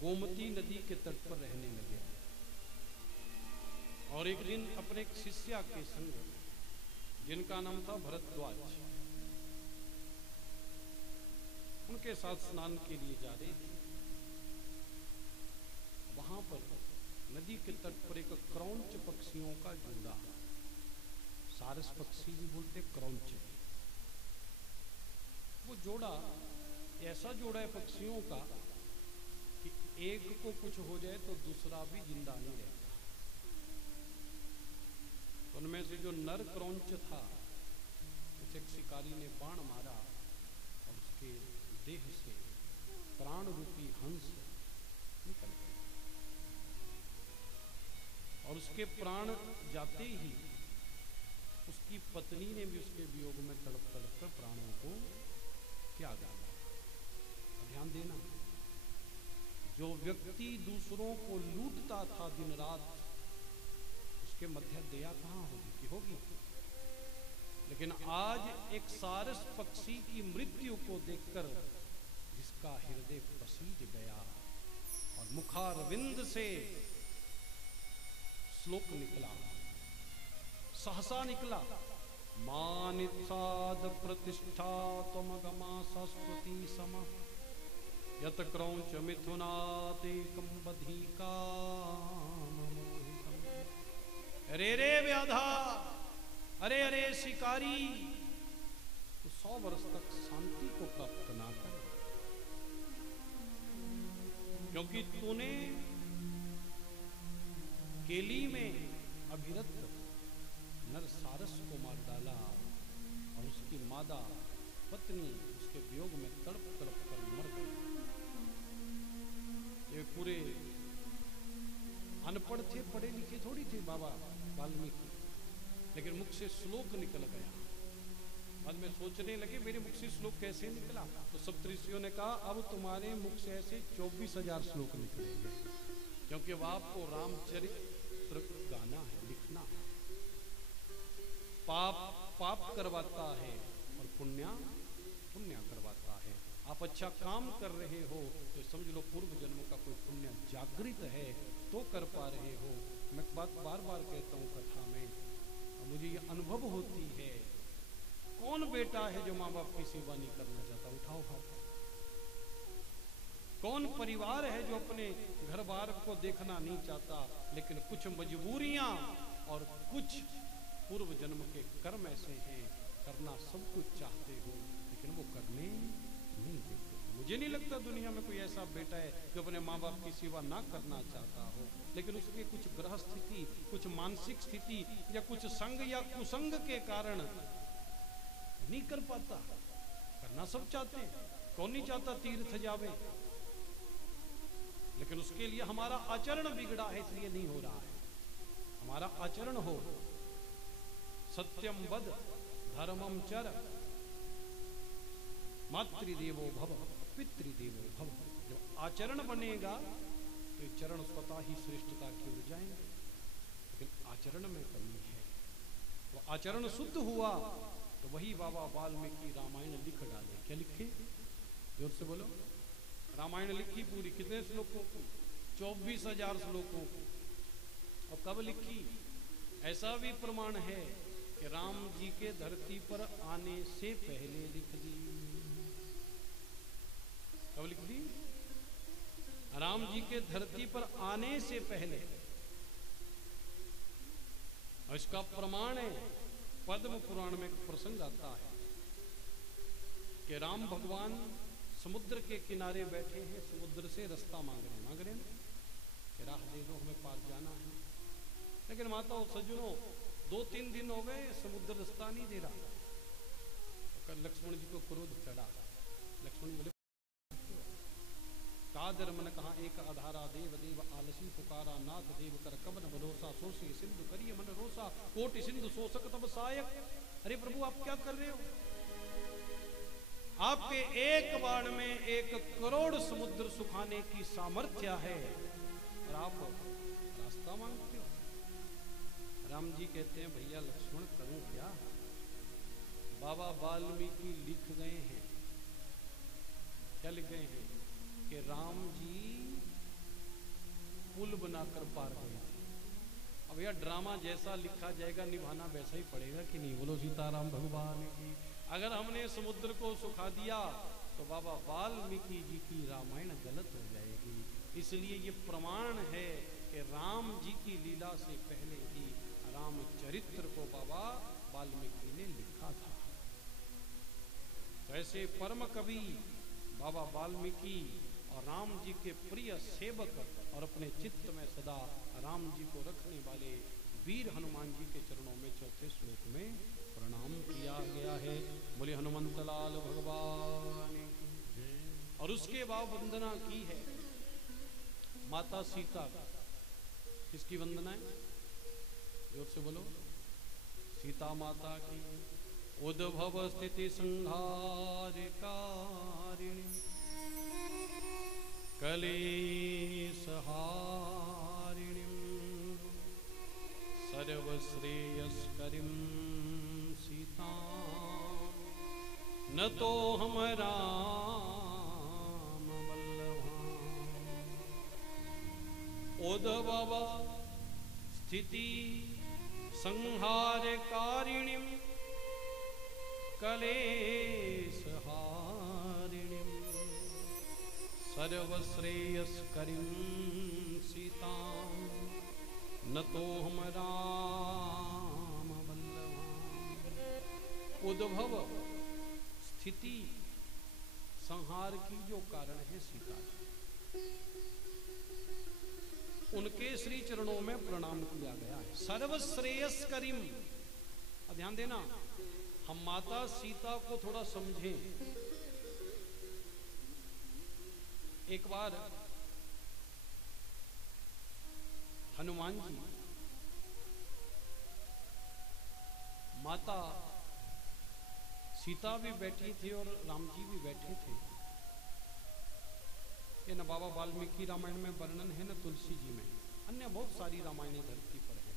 गोमती नदी के तट पर रहने लगे और एक दिन अपने एक शिष्या के संग, जिनका नाम था भरद्वाज, उनके साथ स्नान के लिए जा रहे थे। वहां पर नदी के तट पर एक क्रौंच पक्षियों का जोड़ा, सारस पक्षी भी बोलते क्रौंच, वो जोड़ा ऐसा जोड़ा है पक्षियों का कि एक को कुछ हो जाए तो दूसरा भी जिंदा नहीं रहता। उनमें से जो नर क्रौंच था, उसे एक शिकारी ने बाण मारा और उसके देह से प्राण रूपी हंस निकल गया और उसके प्राण जाते ही उसकी पत्नी ने भी उसके वियोग में तड़प तड़प कर प्राणों को त्याग डाला। ध्यान देना, जो व्यक्ति दूसरों को लूटता था दिन रात, उसके मध्य दया कहां होगी कि होगी। लेकिन आज एक सारस पक्षी की मृत्यु को देखकर जिसका हृदय पसीज गया और मुखारविंद से श्लोक निकला, सहसा निकला, मानित्साद प्रतिष्ठा त्वमगमा सरस्वती सम यत क्रौंच मिथुनातेकं बधिका। अरे रे व्याधा, अरे अरे शिकारी, तो 100 वर्ष तक शांति को प्राप्त ना कर, क्योंकि तूने केली में अभिरत नर सारस को मार डाला और उसकी मादा पत्नी उसके वियोग में तड़प तड़प कर मर गई। ये पूरे अनपढ़ थे, पढ़े लिखे थोड़ी थे बाबा वाल्मीकि, लेकिन मुख से श्लोक निकल गया। बाद में सोचने लगे मेरे मुख से श्लोक कैसे निकला, तो सप्तऋषियों ने कहा अब तुम्हारे मुख से ऐसे 24,000 श्लोक निकलेंगे, क्योंकि अब आपको रामचरित्र गाना है, लिखना है। पाप पाप करवाता है और पुण्य पुण्य करवाता है। आप अच्छा काम कर रहे हो तो समझ लो पूर्व जन्म का कोई पुण्य जागृत है तो कर पा रहे हो। मैं बात बार बार कहता हूँ कथा में, मुझे ये अनुभव होती है। कौन बेटा है जो माँ बाप की सेवा नहीं करना चाहता? उठाओ हाथ। कौन परिवार है जो अपने घर बार को देखना नहीं चाहता, लेकिन कुछ मजबूरियां और कुछ पूर्व जन्म के कर्म ऐसे हैं, करना सब कुछ चाहते हो लेकिन वो करने नहीं देते। मुझे नहीं लगता दुनिया में कोई ऐसा बेटा है जो अपने माँ बाप की सेवा ना करना चाहता हो, लेकिन उसकी कुछ ग्रह स्थिति, कुछ मानसिक स्थिति या कुछ संग या कुसंग के कारण नहीं कर पाता। करना सब चाहते हैं, कौन नहीं चाहता तीर्थ जावे, लेकिन उसके लिए हमारा आचरण बिगड़ा है, इसलिए नहीं हो रहा है। हमारा आचरण हो, सत्यम वद धर्मम चर मातृदेवो भव पितृदेवो भव। जब आचरण बनेगा तो ये चरण स्वतः ही श्रेष्ठता की ओर जाएंगे, लेकिन आचरण में कमी है। वो आचरण शुद्ध हुआ तो वही बाबा वाल्मीकि रामायण लिख डाले। क्या लिखे? जोर से बोलो। रामायण लिखी पूरी, कितने श्लोकों की? 24,000 श्लोकों की। और कब लिखी? ऐसा भी प्रमाण है कि राम जी के धरती पर आने से पहले लिख दी। कब लिख दी? राम जी के धरती पर आने से पहले। और इसका प्रमाण है, पद्म पुराण में एक प्रसंग आता है कि राम भगवान समुद्र के किनारे बैठे हैं, समुद्र से रास्ता मांग रहे हैं कि राह दे दो, हमें पार जाना है। लेकिन माताओं सज्जनों, 2-3 दिन हो गए, समुद्र रास्ता नहीं दे रहा। तो लक्ष्मण जी को क्रोध चढ़ा। लक्ष्मण बोले कादर मन कहा एक आधारा, देव देव आलसी पुकारा, नाथ देव कर कब न भरोसा, सोसी सिंधु करिए मन रोसा, कोटि सिंधु शोषक तब सहायक। अरे प्रभु आप क्या कर रहे हो? आपके एक बाण में 1 करोड़ समुद्र सुखाने की सामर्थ्य है और आप रास्ता मांगते हो। राम जी कहते हैं भैया लक्ष्मण करूं क्या? बाबा वाल्मीकि लिख गए हैं। क्या लिख गए हैं? कि राम जी बनाकर पार गए थे। अब यह ड्रामा जैसा लिखा जाएगा निभाना वैसा ही पड़ेगा कि नहीं? बोलो सीताराम भगवान की। अगर हमने समुद्र को सुखा दिया तो बाबा वाल्मीकि जी की रामायण गलत हो जाएगी। इसलिए ये प्रमाण है कि राम जी की लीला से पहले ही रामचरित्र को बाबा वाल्मीकि ने लिखा था। तो ऐसे परम कवि बाबा वाल्मीकि और राम जी के प्रिय सेवक और अपने चित्त में सदा राम जी को रखने वाले वीर हनुमान जी के चरणों में चौथे श्लोक में प्रणाम किया गया है। बोले हनुमंत लाल भगवान की। और उसके बाद वंदना की है माता सीता। किसकी वंदना है? जोर से बोलो। सीता माता की। उद्भव स्थिति संहार कारिणी कलेश हारिणीं सर्वश्रेयस्करीं सीता न तो हम राम वल्लभा। उद्भव स्थिति संहार कारिणीं कलेश हारिणीं सर्वश्रेयस्करीं सीता न तो हम राम वल्लभा। उद्भव स्थिति संहार की जो कारण है सीता, उनके श्री चरणों में प्रणाम किया गया है। सर्वश्रेयस्करीं। ध्यान देना, हम माता सीता को थोड़ा समझें। एक बार हनुमान जी माता सीता भी बैठी थी और राम जी भी बैठे थे। ये न बाबा वाल्मीकि रामायण में वर्णन है, न तुलसी जी में, अन्य बहुत सारी रामायणें धरती पर है।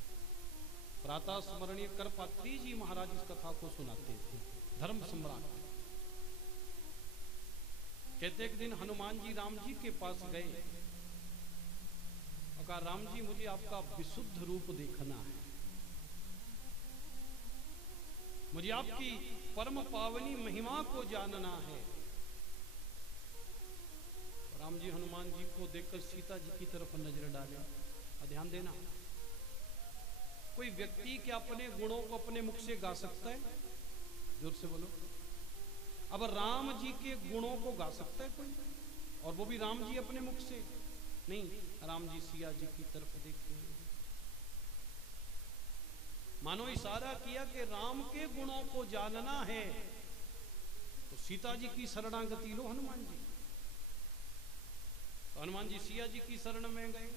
प्रातः स्मरणीय करपात्री जी महाराज इस कथा को सुनाते थे। धर्म सम्राट कहते एक दिन हनुमान जी राम जी के पास गए और कहा, राम जी मुझे आपका विशुद्ध रूप देखना है, मुझे आपकी परम पावनी महिमा को जानना है। राम जी हनुमान जी को देखकर सीता जी की तरफ नजर डाले। और ध्यान देना, कोई व्यक्ति क्या अपने गुणों को अपने मुख से गा सकता है? जोर से बोलो। अब राम जी के गुणों को गा सकता है कोई? और वो भी राम जी अपने मुख से नहीं। राम जी सिया जी की तरफ देखे, मानो इशारा किया कि राम के गुणों को जानना है तो सीता जी की शरणागति लो हनुमान जी। तो हनुमान जी सिया जी की शरण में गए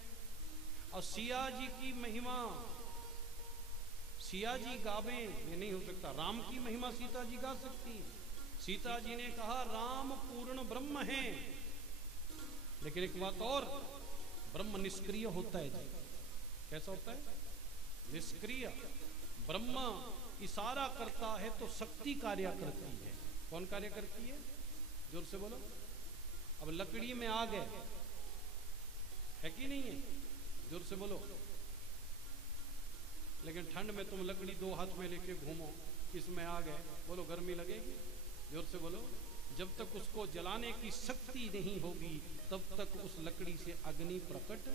और सिया जी की महिमा सिया जी गावे, ये नहीं हो सकता। राम की महिमा सीता जी गा सकती। सीता जी ने कहा राम पूर्ण ब्रह्म है, लेकिन एक बात और, ब्रह्म निष्क्रिय होता है जी। कैसा होता है? निष्क्रिय। ब्रह्म इशारा करता है तो शक्ति कार्य करती है। कौन कार्य करती है? जोर से बोलो। अब लकड़ी में आग है कि नहीं है? जोर से बोलो। लेकिन ठंड में तुम लकड़ी दो हाथ में लेके घूमो, इसमें आग है, बोलो गर्मी लगेगी? जोर से बोलो। जब तक उसको जलाने की शक्ति नहीं होगी तब तक उस लकड़ी से अग्नि प्रकट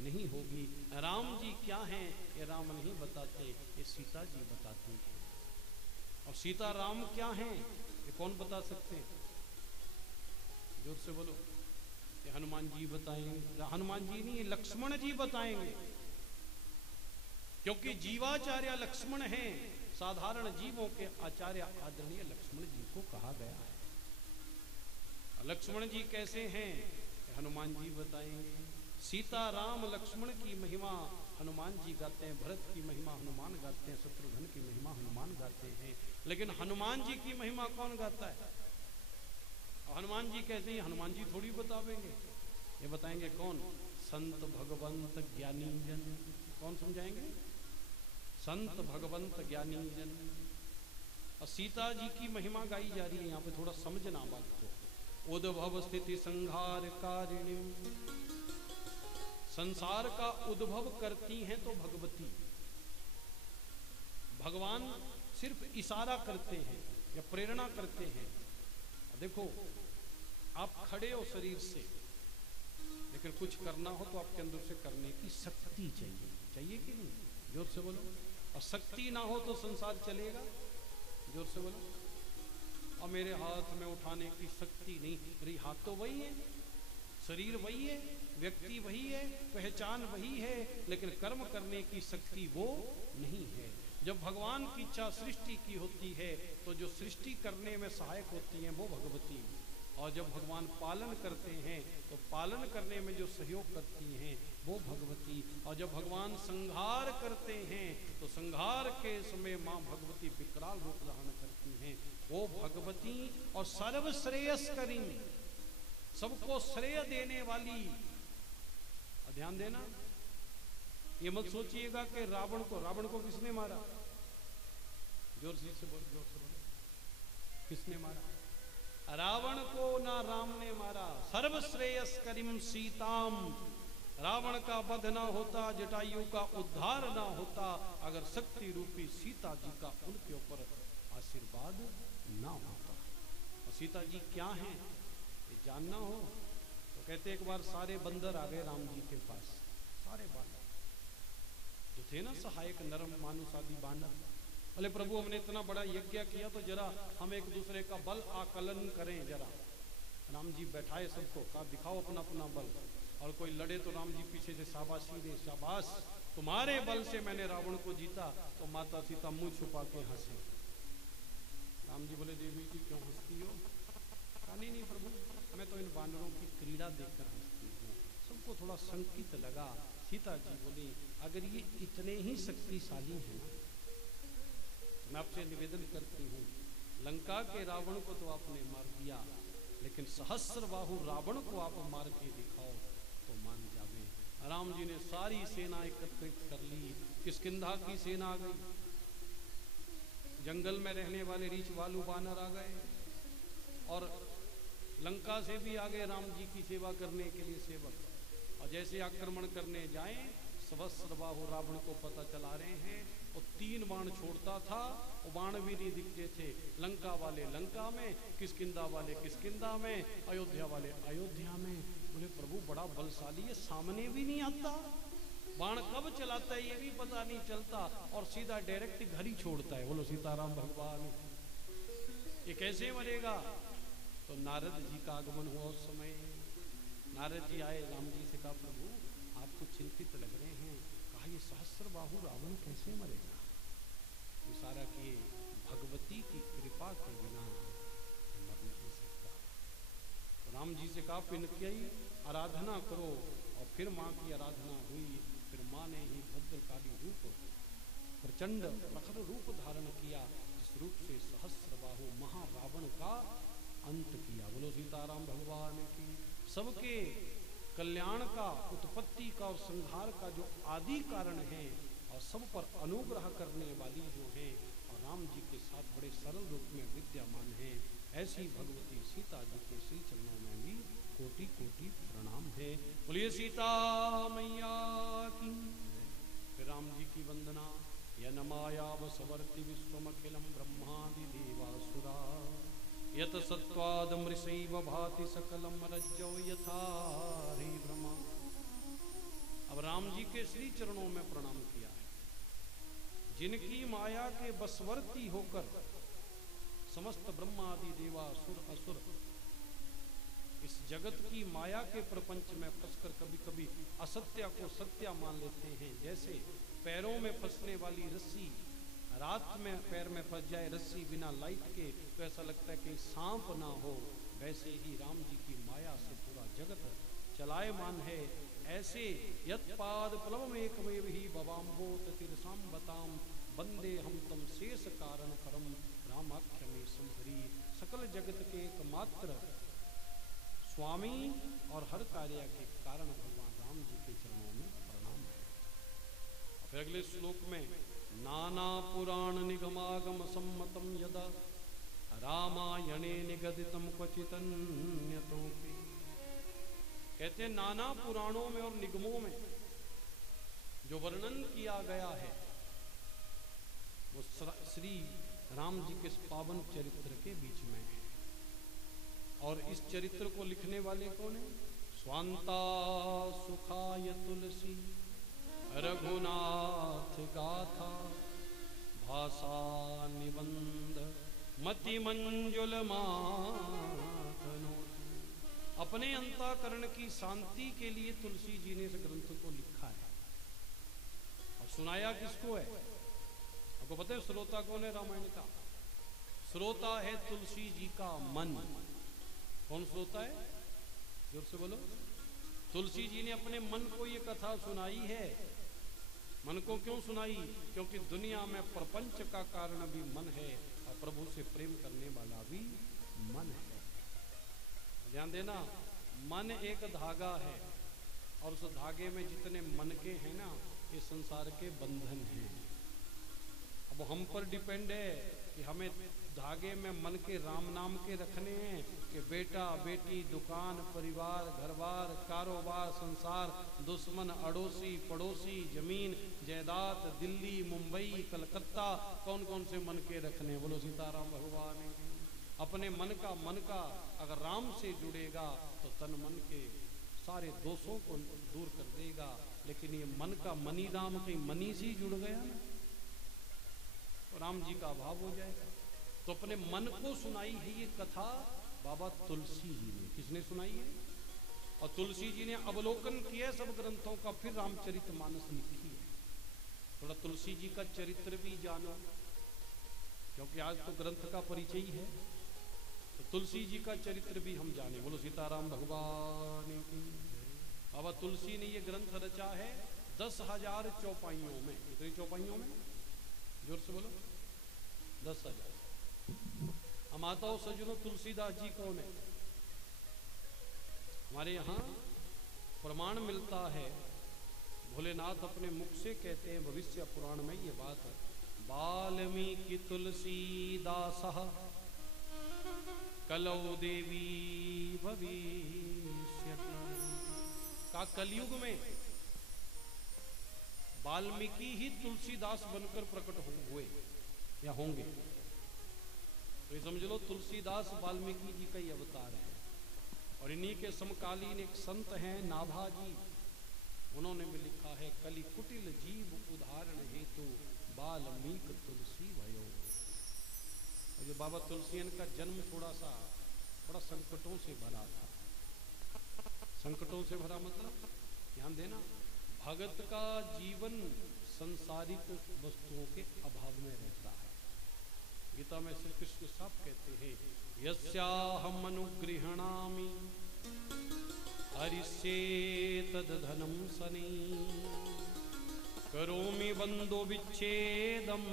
नहीं होगी। राम जी क्या हैं ये राम नहीं बताते, ये सीता जी बताती हैं। और सीता राम क्या हैं ये कौन बता सकते हैं? जोर से बोलो। ये हनुमान जी बताएंगे। हनुमान जी नहीं, लक्ष्मण जी बताएंगे, क्योंकि जीवाचार्य लक्ष्मण हैं। साधारण जीवों के आचार्य आदरणीय लक्ष्मण जी को कहा गया है। लक्ष्मण जी कैसे हैं हनुमान जी बताएंगे। सीता राम लक्ष्मण की महिमा हनुमान जी गाते हैं, भरत की महिमा हनुमान गाते हैं, शत्रुघ्न की महिमा हनुमान गाते हैं। लेकिन हनुमान जी की महिमा कौन गाता है? हनुमान जी कैसे हैं? हनुमान जी थोड़ी बतावेंगे, ये बताएंगे कौन? संत भगवंत ज्ञानी जन। कौन समझाएंगे? संत भगवंत ज्ञानी जन। और सीता जी की महिमा गाई जा रही है, यहाँ पे थोड़ा समझना बात को। उद्भव स्थिति संहार कारिणी संसार का उद्भव करती हैं तो भगवती। भगवान सिर्फ इशारा करते हैं या प्रेरणा करते हैं। देखो, आप खड़े हो शरीर से, लेकिन कुछ करना हो तो आपके अंदर से करने की शक्ति चाहिए। चाहिए कि नहीं? जोर से बोलो। और शक्ति ना हो तो संसार चलेगा? जोर से बोलो। और मेरे हाथ में उठाने की शक्ति नहीं। अरे हाथ तो वही है, शरीर वही है, व्यक्ति वही है, पहचान वही है, लेकिन कर्म करने की शक्ति वो नहीं है। जब भगवान की इच्छा सृष्टि की होती है तो जो सृष्टि करने में सहायक होती हैं वो भगवती, और जब भगवान पालन करते हैं तो पालन करने में जो सहयोग करती हैं वो भगवती, और जब भगवान संहार करते हैं तो संहार के समय माँ भगवती विकराल रूप धारण करती हैं, वो भगवती। और सर्व श्रेयस्करी, सबको श्रेय देने वाली। ध्यान देना, ये मत सोचिएगा कि रावण को किसने मारा? जोर से बोलो, जोर से बोलो। किसने मारा? रावण को ना राम ने मारा। सर्वश्रेयस्करीम सीताम। रावण का वध ना होता, जटायु का उद्धार ना होता, अगर शक्ति रूपी सीता जी का उनके ऊपर आशीर्वाद ना होता। और सीता जी क्या हैं ये जानना हो तो कहते एक बार सारे बंदर आ गए राम जी के पास। सारे बानर जो थे ना, सहायक नरम मानुष आदि बानर। बोले प्रभु, हमने इतना बड़ा यज्ञ किया तो जरा हम एक दूसरे का बल आकलन करें जरा। राम जी बैठाए सबको, कहा दिखाओ अपना अपना बल। और कोई लड़े तो राम जी पीछे से शाबाशी दे, शाबाश तुम्हारे बल से मैंने रावण को जीता। तो माता सीता मुंह छुपा के हंसे। राम जी बोले देवी जी क्यों हंसती हो? कहा नहीं प्रभु, मैं तो इन बानरों की क्रीड़ा देखकर हंसती हूँ। सबको थोड़ा संकित लगा। सीता जी बोली अगर ये इतने ही शक्तिशाली है ना, मैं आपसे निवेदन करती हूँ, लंका के रावण को तो आपने मार दिया, लेकिन सहस्र बाहु रावण को आप मार के दिखाओ तो मान जावे। राम जी ने सारी सेना एकत्रित कर ली। किष्किंधा की सेना आ गई, जंगल में रहने वाले रीछ भालू बानर आ गए, और लंका से भी आ गए राम जी की सेवा करने के लिए सेवक। और जैसे आक्रमण करने जाएं, सहस्र बाहु रावण को पता चला रहे हैं, और 3 बाण छोड़ता था, वो बाण भी नहीं दिखते थे। लंका वाले लंका में, किष्किंधा वाले किष्किंधा में, अयोध्या वाले अयोध्या में। बोले प्रभु बड़ा बलशाली है, सामने भी नहीं आता, बाण कब चलाता है ये भी पता नहीं चलता, और सीधा डायरेक्ट घर ही छोड़ता है। बोलो सीताराम भगवान। ये कैसे मरेगा? तो नारद जी का आगमन हुआ उस समय। नारद जी आए, राम जी से कहा प्रभु आप कुछ चिंतित लग रहे हैं। कहा ये सहस्र बाहु रावण कैसे मरेगा? इशारा किए भगवती की कृपा के बिना मर नहीं सकता। तो राम जी से कहा पिन की आराधना करो, और फिर माँ की आराधना हुई। फिर माँ ने ही भद्रकाली रूप, प्रचंड प्रखर रूप धारण किया, जिस रूप से सहस्र बाहु महारावण का अंत किया। बोलो सीताराम भगवान की। सबके कल्याण का, उत्पत्ति का और संहार का जो आदि कारण है, और सब पर अनुग्रह करने वाली जो है, और राम जी के साथ बड़े सरल रूप में विद्यमान है, ऐसी भगवती सीता जी के श्री चरणों में भी कोटि कोटि प्रणाम है। बोलिए सीता मैया की। फिर राम जी की वंदना। यनमाया वसवर्ति विश्वमखिलम ब्रह्मादि देवासुरा, यत सत्वादमृषैव भाति सकलम रज्जो यथा रे ब्रह्मा। अब राम जी के श्री चरणों में प्रणाम किया है, जिनकी माया के बसवर्ती होकर समस्त ब्रह्मादि देवासुर असुर इस जगत की माया के प्रपंच में फंसकर कभी कभी असत्य को सत्य मान लेते हैं। जैसे पैरों में फंसने वाली रस्सी, रात में पैर में फंस जाए रस्सी बिना लाइट के तो ऐसा लगता है कि सांप ना हो, वैसे ही राम जी की माया से पूरा जगत चलायमान है। ऐसे यत्पाद प्लवम एकमेव ही भवाम्बो तिरसाम बताम वंदे हम तम शेष कारण परम रामाख्य में संहरी। सकल जगत के एकमात्र स्वामी और हर कार्य के कारण भगवान राम जी के चरणों में प्रणाम है। फिर अगले श्लोक में नाना पुराण निगमागम सम्मतम यदा रामायणे निगदितम क्वचितन्यतोपि। कहते हैं नाना पुराणों में और निगमों में जो वर्णन किया गया है वो श्री राम जी के पावन चरित्र के बीच में है। और इस चरित्र को लिखने वाले कौन है? स्वांता सुखाय तुलसी रघुनाथ गाथा भाषा निबंध मति मंजुल मातनो। अपने अंतःकरण की शांति के लिए तुलसी जी ने इस ग्रंथ को लिखा है। और सुनाया किसको है? आपको पता है श्रोता कौन है रामायण का? श्रोता है तुलसी जी का मन। कौन श्रोता है? जोर से बोलो। तुलसी जी ने अपने मन को ये कथा सुनाई है। मन को क्यों सुनाई? क्योंकि दुनिया में प्रपंच का कारण भी मन है और प्रभु से प्रेम करने वाला भी मन है। ध्यान देना, मन एक धागा है और उस धागे में जितने मन के हैं ना, ये संसार के बंधन हैं। अब हम पर डिपेंड है कि हमें धागे में मन के राम नाम के रखने हैं कि बेटा बेटी, दुकान, परिवार, घरबार, कारोबार, संसार, दुश्मन, अड़ोसी, पड़ोसी, जमीन जायदाद, दिल्ली, मुंबई, कलकत्ता, कौन कौन से मन के रखने? बोलो सीताराम भगवान। अपने मन का अगर राम से जुड़ेगा तो तन मन के सारे दोषों को दूर कर देगा। लेकिन ये मन का मनी राम कहीं मनी से जुड़ गया ना, तो राम जी का अभाव हो जाएगा। तो अपने मन को सुनाई है ये कथा बाबा तुलसी जी ने। किसने सुनाई है? और तुलसी जी ने अवलोकन किया सब ग्रंथों का, फिर रामचरितमानस लिखी है। थोड़ा तुलसी जी का चरित्र भी जानो, क्योंकि आज तो ग्रंथ का परिचय ही है, तो तुलसी जी का चरित्र भी हम जाने। बोलो सीताराम भगवान की। बाबा तुलसी ने ये ग्रंथ रचा है 10,000 चौपाइयों में। कितनी चौपाइयों में? जोर से बोलो। 10,000। माताओं सज्जनों, तुलसीदास जी कौन है? हमारे यहाँ प्रमाण मिलता है, भोलेनाथ अपने मुख से कहते हैं, भविष्य पुराण में ये बात है। वाल्मीकि तुलसीदास कलौ देवी भविष्यति। का कलयुग में वाल्मीकि ही तुलसीदास बनकर प्रकट हुए या होंगे। तो ये समझ लो, तुलसीदास वाल्मीकि जी का ही अवतार है। और इन्हीं के समकालीन एक संत हैं नाभा जी, उन्होंने भी लिखा है, कलि कुटिल जीव उदाहरण हेतु वाल्मीकि तुलसी भयो। और ये बाबा तुलसीयन का जन्म थोड़ा सा बड़ा संकटों से भरा था। संकटों से भरा मतलब ध्यान देना, भगत का जीवन संसारिक वस्तुओं के अभाव में रहता है। गीता में श्री कृष्ण साफ कहते हैं, यस्याहम अनुगृह्णामि हरिष्ये तद्धनम सनी करोमि बंधो विच्छेदम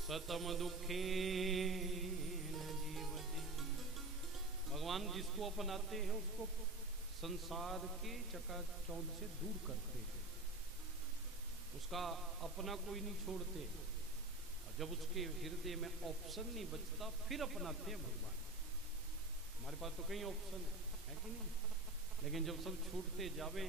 सतम दुखेन जीवति। भगवान जिसको अपनाते हैं उसको संसार के चकाचौंध से दूर करते हैं, उसका अपना कोई नहीं छोड़ते। जब उसके हृदय में ऑप्शन नहीं बचता फिर अपनाते हैं भगवान। हमारे पास तो कई ऑप्शन है कि नहीं, लेकिन जब सब छूटते जावे,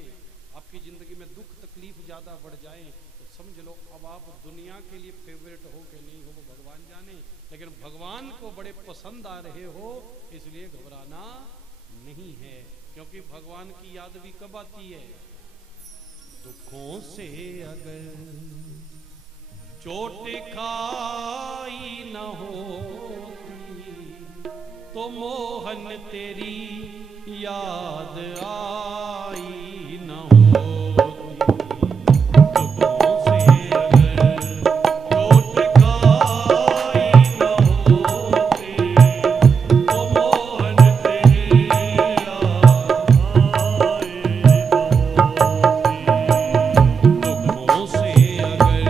आपकी जिंदगी में दुख तकलीफ ज्यादा बढ़ जाए, तो समझ लो अब आप दुनिया के लिए फेवरेट हो कि नहीं हो वो भगवान जाने, लेकिन भगवान को बड़े पसंद आ रहे हो, इसलिए घबराना नहीं है। क्योंकि भगवान की याद भी कब आती है? दुखों से अगर चोट खाई न होती तो मोहन तेरी याद आई न होती। दुखों से अगर चोट खाई न होती तो मोहन तेरी याद आई न होती। दुखों से आई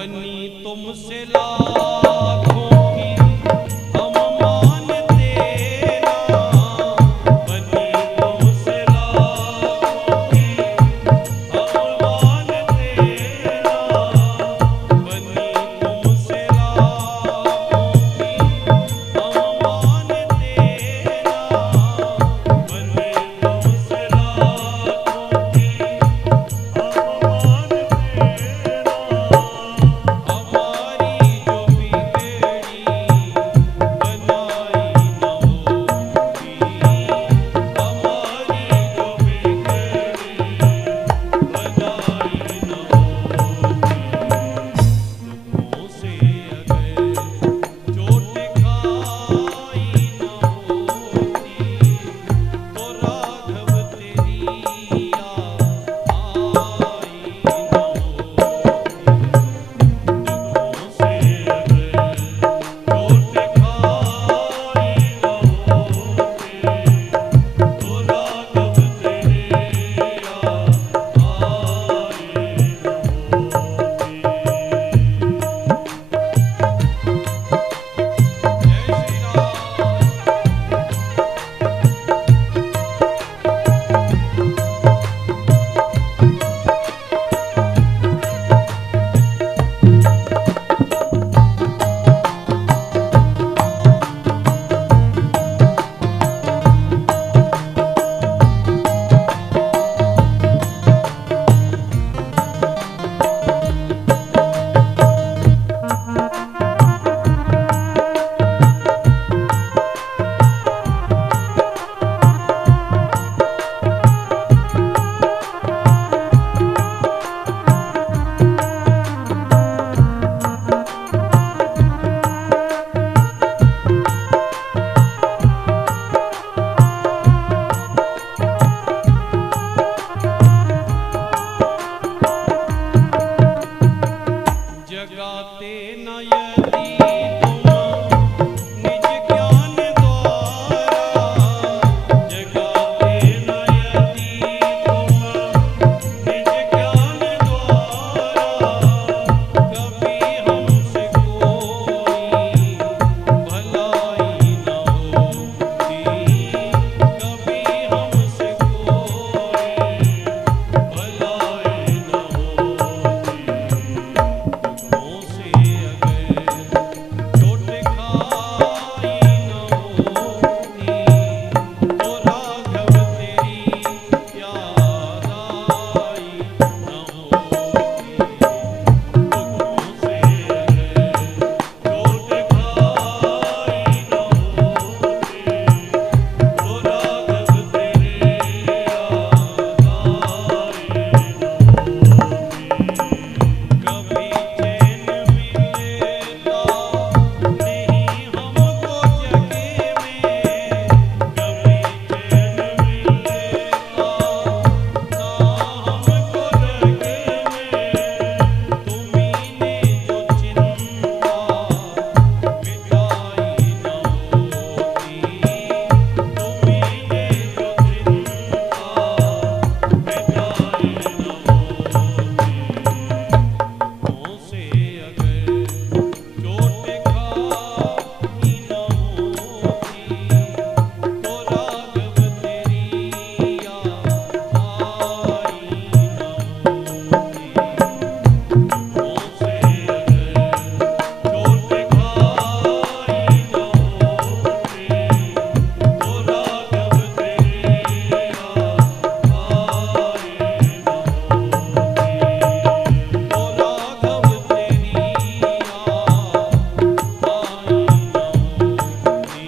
बनी तुमसे लाखों की हम मानते ना, बनी तुमसे लाखों की हम मानते ना, बनी तुमसे लाखों की हम मानते ना, बनी तुमसे लाखों की हम मानते ना। हमारी जो बिगड़ी बनाई न होती, हमारी जो बिगड़ी बनाई न होती, दुखों से अगर चोट खाई न होती, तो राघव तेरी याद आई न होती। दुखों से अगर चोट खाई न होती, तो राघव तेरी याद आई न होती। जय श्री राम। जगाते न यदि तुम निज ज्ञान द्वारा, जगाते न यदि तुम निज ज्ञान द्वारा, कभी हमसे कोई भलाई न होती, कभी हमसे कोई भलाई न होती। दुखों से अगर चोट खाई न होती, तो राघव तेरी याद आई न होती। दुखों से अगर चोट खाई न होती, तो राघव तेरी याद आई न होती। कभी चैन मिलता नहीं हमको जगे में, कभी चैन मिलता ना हमको जगे में, तुम्ही ने जो चिंता मिटाई न होती, तुम्ही ने जो चिंता मिटाई न होती। दुखों से अगर चोट खाई न होती, तो राघव तेरी याद आई न होती। दुखों से अगर चोट खाई न होती, तो राघव तेरी याद आई न होती। तो राघव तेरी याद आई न होती,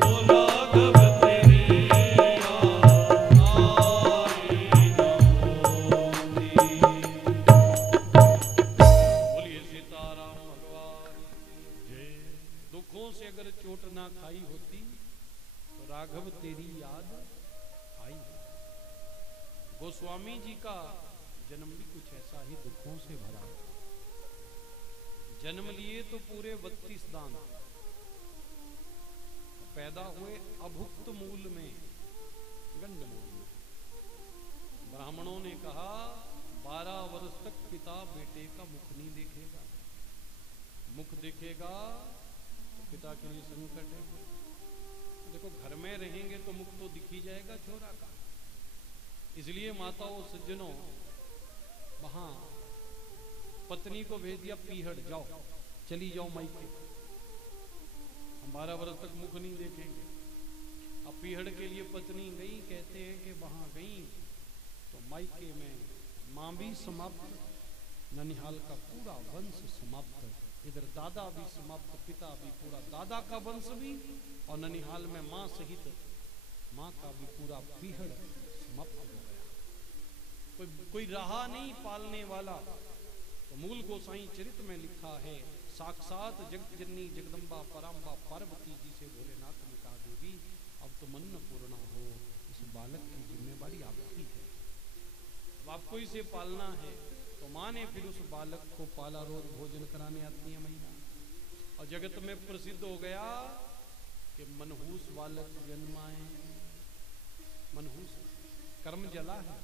तो राघव तेरी याद आई न होती। बोलिए सीताराम भगवान की जय। दुखों से अगर चोट ना खाई होती, तो राघव तेरी याद आई होती। गोस्वामी जी का जन्म भी कुछ ऐसा ही दुखों से भरा। जन्म लिए तो पूरे 32 दांत, पैदा हुए अभुक्त मूल में, गंडमूल में। ब्राह्मणों ने कहा 12 वर्ष तक पिता बेटे का मुख नहीं देखेगा। दिखेगा तो पिता के लिए संकट है। देखो घर में रहेंगे तो मुख तो दिख ही जाएगा छोरा का। इसलिए माताओं सज्जनों वहां पत्नी को भेज दिया पीहड़, जाओ चली जाओ मायके, हम 12 वर्ष तक मुख नहीं देखेंगे। अब पीहड़ के लिए पत्नी गई, कहते हैं कि वहां गई तो मायके में मां भी समाप्त, ननिहाल का पूरा वंश समाप्त, इधर दादा भी समाप्त, पिता भी पूरा, दादा का वंश भी, और ननिहाल में मां सहित मां का भी पूरा पीहड़ समाप्त हो गया। कोई रहा नहीं पालने वाला। तो मूल गोसाई चरित में लिखा है, साक्षात जगत जननी जगदम्बा पराम्बा पार्वती जी से भोलेनाथ ने कहा, देवी अब तो मन पूर्णा हो, इस बालक की जिम्मेवारी आपकी है, अब आपको इसे पालना है। तो माँ ने फिर उस बालक को पाला, रोज भोजन कराने आती है मैया। और जगत में प्रसिद्ध हो गया कि मनहूस बालक जन्माए, मनहूस कर्म जला है।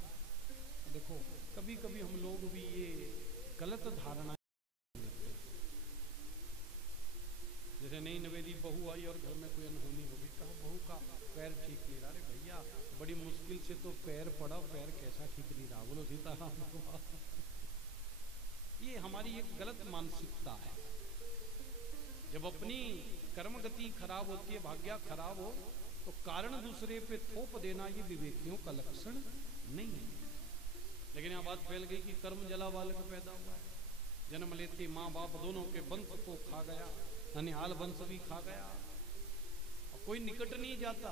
देखो कभी कभी हम लोग भी ये गलत धारणा लेते हैं। जैसे नई नवेली बहू आई और घर में कोई अनहोनी हो गई, कहा बहू का पैर ठीक नहीं रहा। अरे भैया बड़ी मुश्किल से तो पैर पड़ा, पैर कैसा ठीक नहीं रहा, बोलो सीताराम। ये हमारी एक गलत मानसिकता है। जब अपनी कर्म गति खराब होती है, भाग्य खराब हो, तो कारण दूसरे पे थोप देना ये विवेकियों का लक्षण नहीं है। लेकिन यहां बात फैल गई कि कर्म जला बालक पैदा हुआ है, जन्म लेते माँ बाप दोनों के वंश को खा गया, ननिहाल वंश भी खा गया, और कोई निकट नहीं जाता।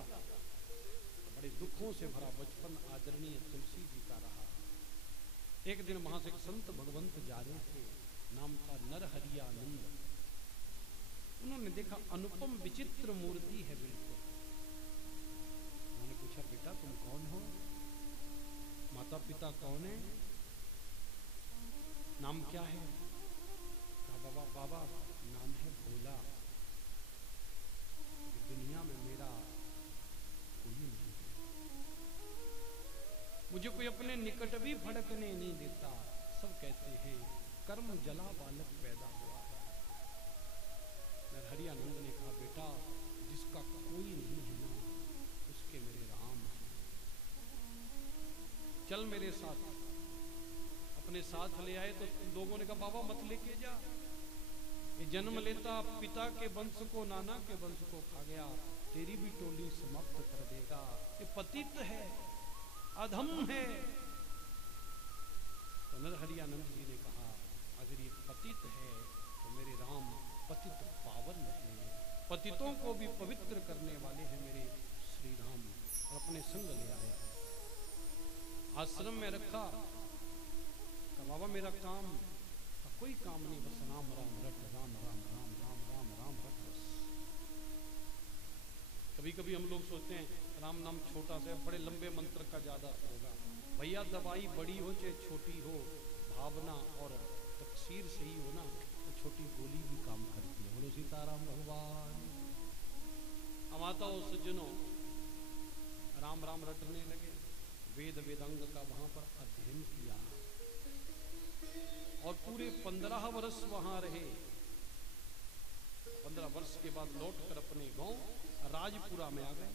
बड़े दुखों से भरा बचपन आदरणीय तुलसी जी का रहा। एक दिन वहां से एक संत भगवंत जा रहे थे, नाम था नरहरियानंद। उन्होंने देखा अनुपम विचित्र मूर्ति है बिल्कुल। उन्होंने पूछा, बेटा तुम कौन हो, माता पिता कौन है, नाम क्या है? कहा बाबा नाम है भोला, दुनिया में मेरा कोई नहीं है, मुझे कोई अपने निकट भी फड़कने नहीं देता, सब कहते हैं कर्म जला बालक पैदा हुआ है। नरहरियानंद ने कहा, बेटा जिसका कोई नहीं है ना, उसके मेरे राम हैं, चल मेरे साथ। अपने साथ ले आए तो लोगों ने कहा, बाबा मत लेके जा, ये जन्म लेता पिता के वंश को, नाना के वंश को खा गया, तेरी भी टोली समाप्त कर देगा, ये पतित है, अधम है। तो नरहरियानंद जी ने कहा, अगर ये पतित है तो मेरे राम पतित पावन है, पतितों को भी पवित्र करने वाले हैं मेरे श्री राम। और अपने संग ले आए, आश्रम में रखा। कहा बाबा मेरा काम, कोई काम नहीं, बस राम राम रट, राम राम राम राम राम राम रट बस। कभी कभी हम लोग सोचते हैं राम नाम छोटा सा, बड़े लंबे मंत्र का ज्यादा होगा। भैया दवाई बड़ी हो चाहे छोटी हो, भावना और तकसीर सही हो ना, तो छोटी गोली भी काम करती है। बोलो सीताराम भगवान। माताओं सज्जनों राम राम रटने लगे, वेद वेदांग का वहां पर अध्ययन किया, और पूरे 15 वर्ष वहां रहे। 15 वर्ष के बाद लौटकर अपने गांव राजपुरा में आ गए।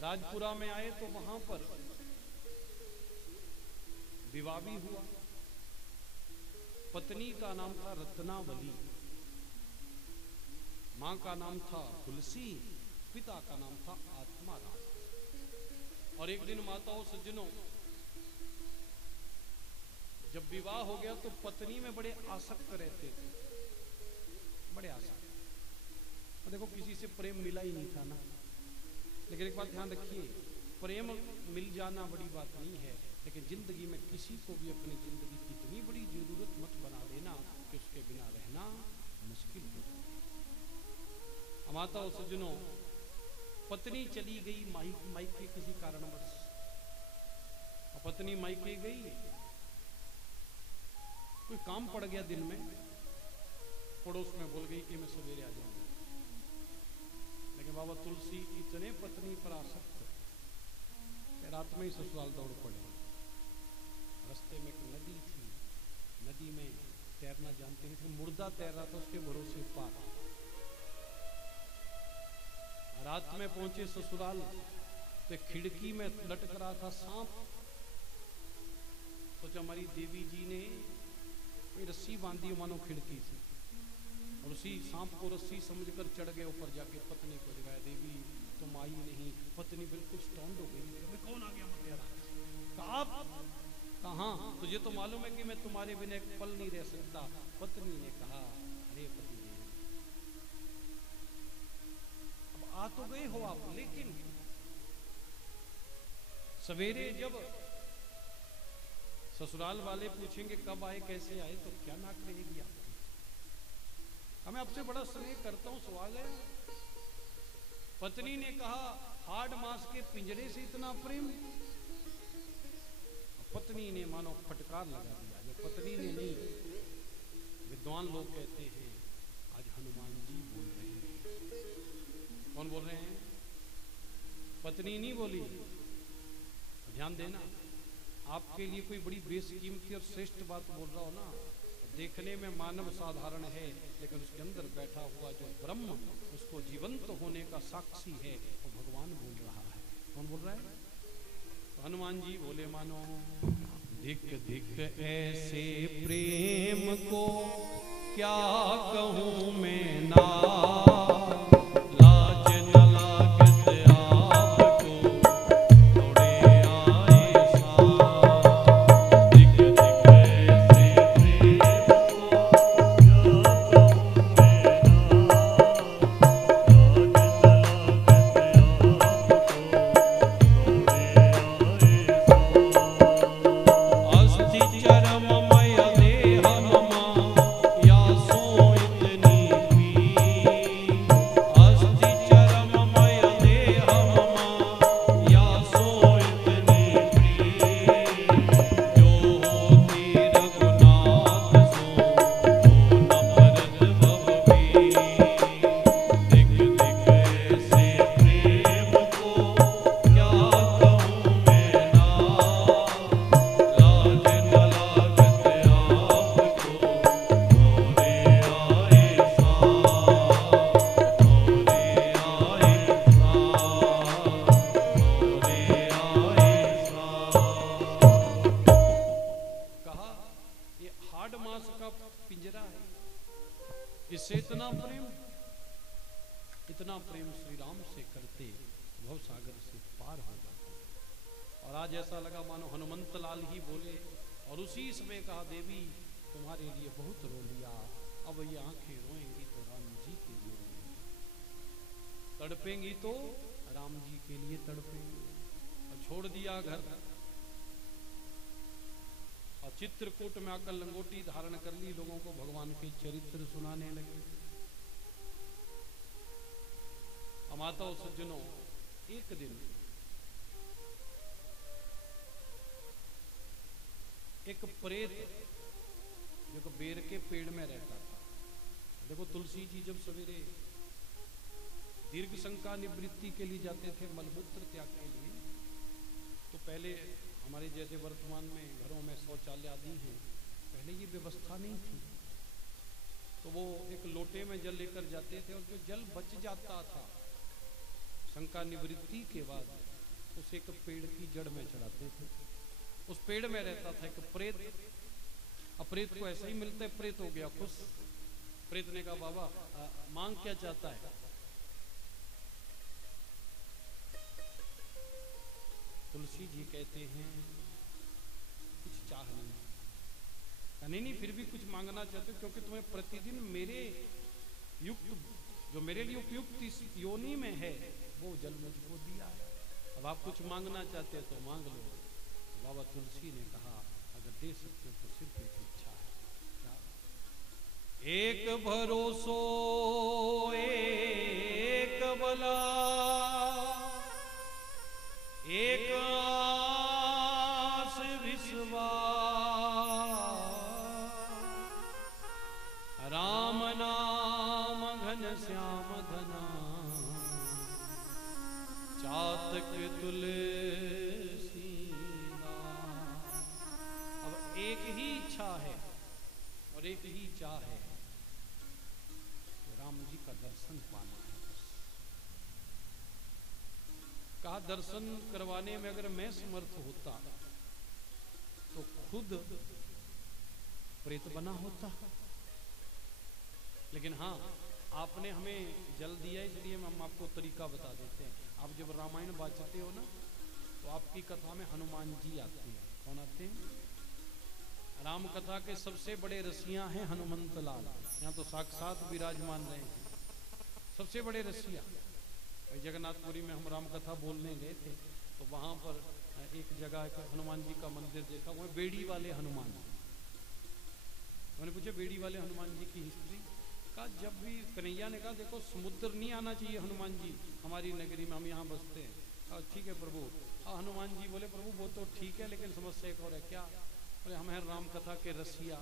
राजपुरा में आए तो वहां पर विवाह भी हुआ। पत्नी का नाम था रत्नावली, मां का नाम था तुलसी, पिता का नाम था आत्माराम। और एक दिन माताओं सज्जनों जब विवाह हो गया तो पत्नी में बड़े आसक्त रहते थे, बड़े आसक्त। देखो किसी से प्रेम मिला ही नहीं था ना। लेकिन एक बात ध्यान रखिए, प्रेम मिल जाना बड़ी बात नहीं है, लेकिन जिंदगी में किसी को भी अपनी जिंदगी की इतनी बड़ी जरूरत मत बना देना कि उसके बिना रहना मुश्किल हो जाए। माताओं सज्जनों पत्नी चली गई मायके किसी कारणवश, और पत्नी मायके गई, कोई काम पड़ गया दिन में, पड़ोस में बोल गई कि मैं सवेरे आ जाऊंगा। लेकिन बाबा तुलसी इतने पत्नी पर आसक्त कि रात में ही ससुराल दौड़ पड़े। रास्ते में एक नदी थी, नदी में तैरना जानते नहीं थे, मुर्दा तैर रहा था उसके भरोसे पार। रात में पहुंचे ससुराल तो खिड़की में लटक रहा था सांप। सोचा हमारी देवी जी ने कोई रस्सी बांधी मानो खिड़की से, और उसी सांप को रस्सी समझकर चढ़ गए ऊपर, जाके पत्नी को जगाया, देवी तुम आई नहीं। पत्नी बिल्कुल स्टॉन्ड हो गई, मैं कौन आ गया मध्य रात, कहाँ, तुझे तो मालूम है कि मैं तुम्हारे बिना एक पल नहीं रह सकता। पत्नी ने कहा, अरे पति देव, अब आ तो गए हो आप, लेकिन सवेरे जब ससुराल वाले पूछेंगे कब आए कैसे आए, तो क्या नाक रहेगी आपकी? हमें आपसे बड़ा स्नेह करता हूं, सवाल है। पत्नी ने कहा, हाड़ मांस के पिंजरे से इतना प्रेम? पत्नी ने मानो फटकार लगा दिया। जो पत्नी ने नहीं, विद्वान लोग कहते हैं आज हनुमान जी बोल रहे हैं। कौन बोल रहे हैं? पत्नी नहीं बोली। ध्यान देना, आपके लिए कोई बड़ी बेशकीमती और श्रेष्ठ बात बोल रहा हो ना, देखने में मानव साधारण है, लेकिन उसके अंदर बैठा हुआ जो ब्रह्म उसको जीवंत होने का साक्षी है, वो भगवान बोल रहा है। कौन बोल रहा है? तो हनुमान जी बोले, मानो धिक धिक ऐसे प्रेम को क्या कहूँ मैं ना, लाज न लागत आपको दौड़े आए साथ। धिक धिक ऐसे प्रेम को क्या कहूँ मैं ना, लाज न लागत आपको दौड़े आए साथ। अस्थि चरम मय देह मम या सो इतनी पी, अस्थि चरम मय देह मम या सो इतनी प्री, जो होती रघुनाथ सो हो न भरत भव भी। धिक धिक ऐसे प्रेम को क्या कहूँ मैं ना, लाज न लागत आपको दौड़े आए साथ, दौड़े आए साथ, दौड़े आए साथ। कहा, ये हाड़ मांस का पिंजरा है, इससे इतना प्रेम श्री राम से करते भव सागर से पार हो जाते। और आज ऐसा लगा मानो हनुमंत लाल ही बोले, और उसी समय कहा, देवी तुम्हारे लिए बहुत रो लिया, अब ये आंखें रोएंगी तो राम जी के लिए रोएंगी, तड़पेंगी तो राम जी के लिए तड़पेंगी। और छोड़ दिया घर, और चित्रकूट में आकर लंगोटी धारण कर ली, लोगों को भगवान के चरित्र सुनाने लगे। माताओं सज्जनों, एक दिन एक प्रेत जो बेर के पेड़ में रहता था। देखो, तुलसी जी जब सवेरे दीर्घ शंका निवृत्ति के लिए जाते थे, मलमूत्र त्याग के लिए, तो पहले हमारे जैसे वर्तमान में घरों में शौचालय आदि हैं, पहले ये व्यवस्था नहीं थी। तो वो एक लोटे में जल लेकर जाते थे, और जो जल बच जाता था शंका निवृत्ति के बाद, उसे एक पेड़ की जड़ में चढ़ाते थे। उस पेड़ में रहता था एक प्रेत। प्रेत को ऐसा ही मिलता है, प्रेत हो गया खुश। प्रेत ने कहा, बाबा मांग क्या चाहता है? तुलसी जी कहते हैं, कुछ चाह नहीं, नहीं फिर भी कुछ मांगना चाहते हो, क्योंकि तुम्हें प्रतिदिन मेरे युक्त, जो मेरे लिए उपयुक्त इस योनि में है, वो जल मुझको दिया है। अब आप कुछ मांगना चाहते हैं तो मांग लो। बाबा तुलसी ने कहा, अगर दे सकते हो तो सिर्फ एक इच्छा है। क्या? एक भरोसो एक बला, एक आस विश्वास, राम नाम घन श्याम धना, चातक तुलसी नाम। अब एक ही इच्छा है और और एक ही चाह है, राम जी का दर्शन पाना है। कहा दर्शन करवाने में अगर मैं समर्थ होता तो खुद प्रेत बना होता, लेकिन हाँ आपने हमें जल दिया इसलिए हम आपको तरीका बता देते हैं। आप जब रामायण वाचते हो ना तो आपकी कथा में हनुमान जी आते हैं। कौन आते हैं? राम कथा के सबसे बड़े रसिया हैं हनुमंत लाल। यहाँ तो साक्षात विराजमान रहे हैं सबसे बड़े रसिया। जगन्नाथपुरी में हम राम कथा बोलने गए थे तो वहां पर एक जगह हनुमान जी का मंदिर देखा, वह बेड़ी वाले हनुमान। मैंने पूछा बेड़ी वाले हनुमान जी की हिस्ट्री। कहा जब भी कन्हैया ने कहा देखो समुद्र नहीं आना चाहिए हनुमान जी हमारी नगरी में, हम यहाँ बसते हैं। कहा ठीक है प्रभु। हनुमान जी बोले प्रभु वो तो ठीक है लेकिन समस्या एक और है। क्या? बोले हम हैं राम कथा के रसिया,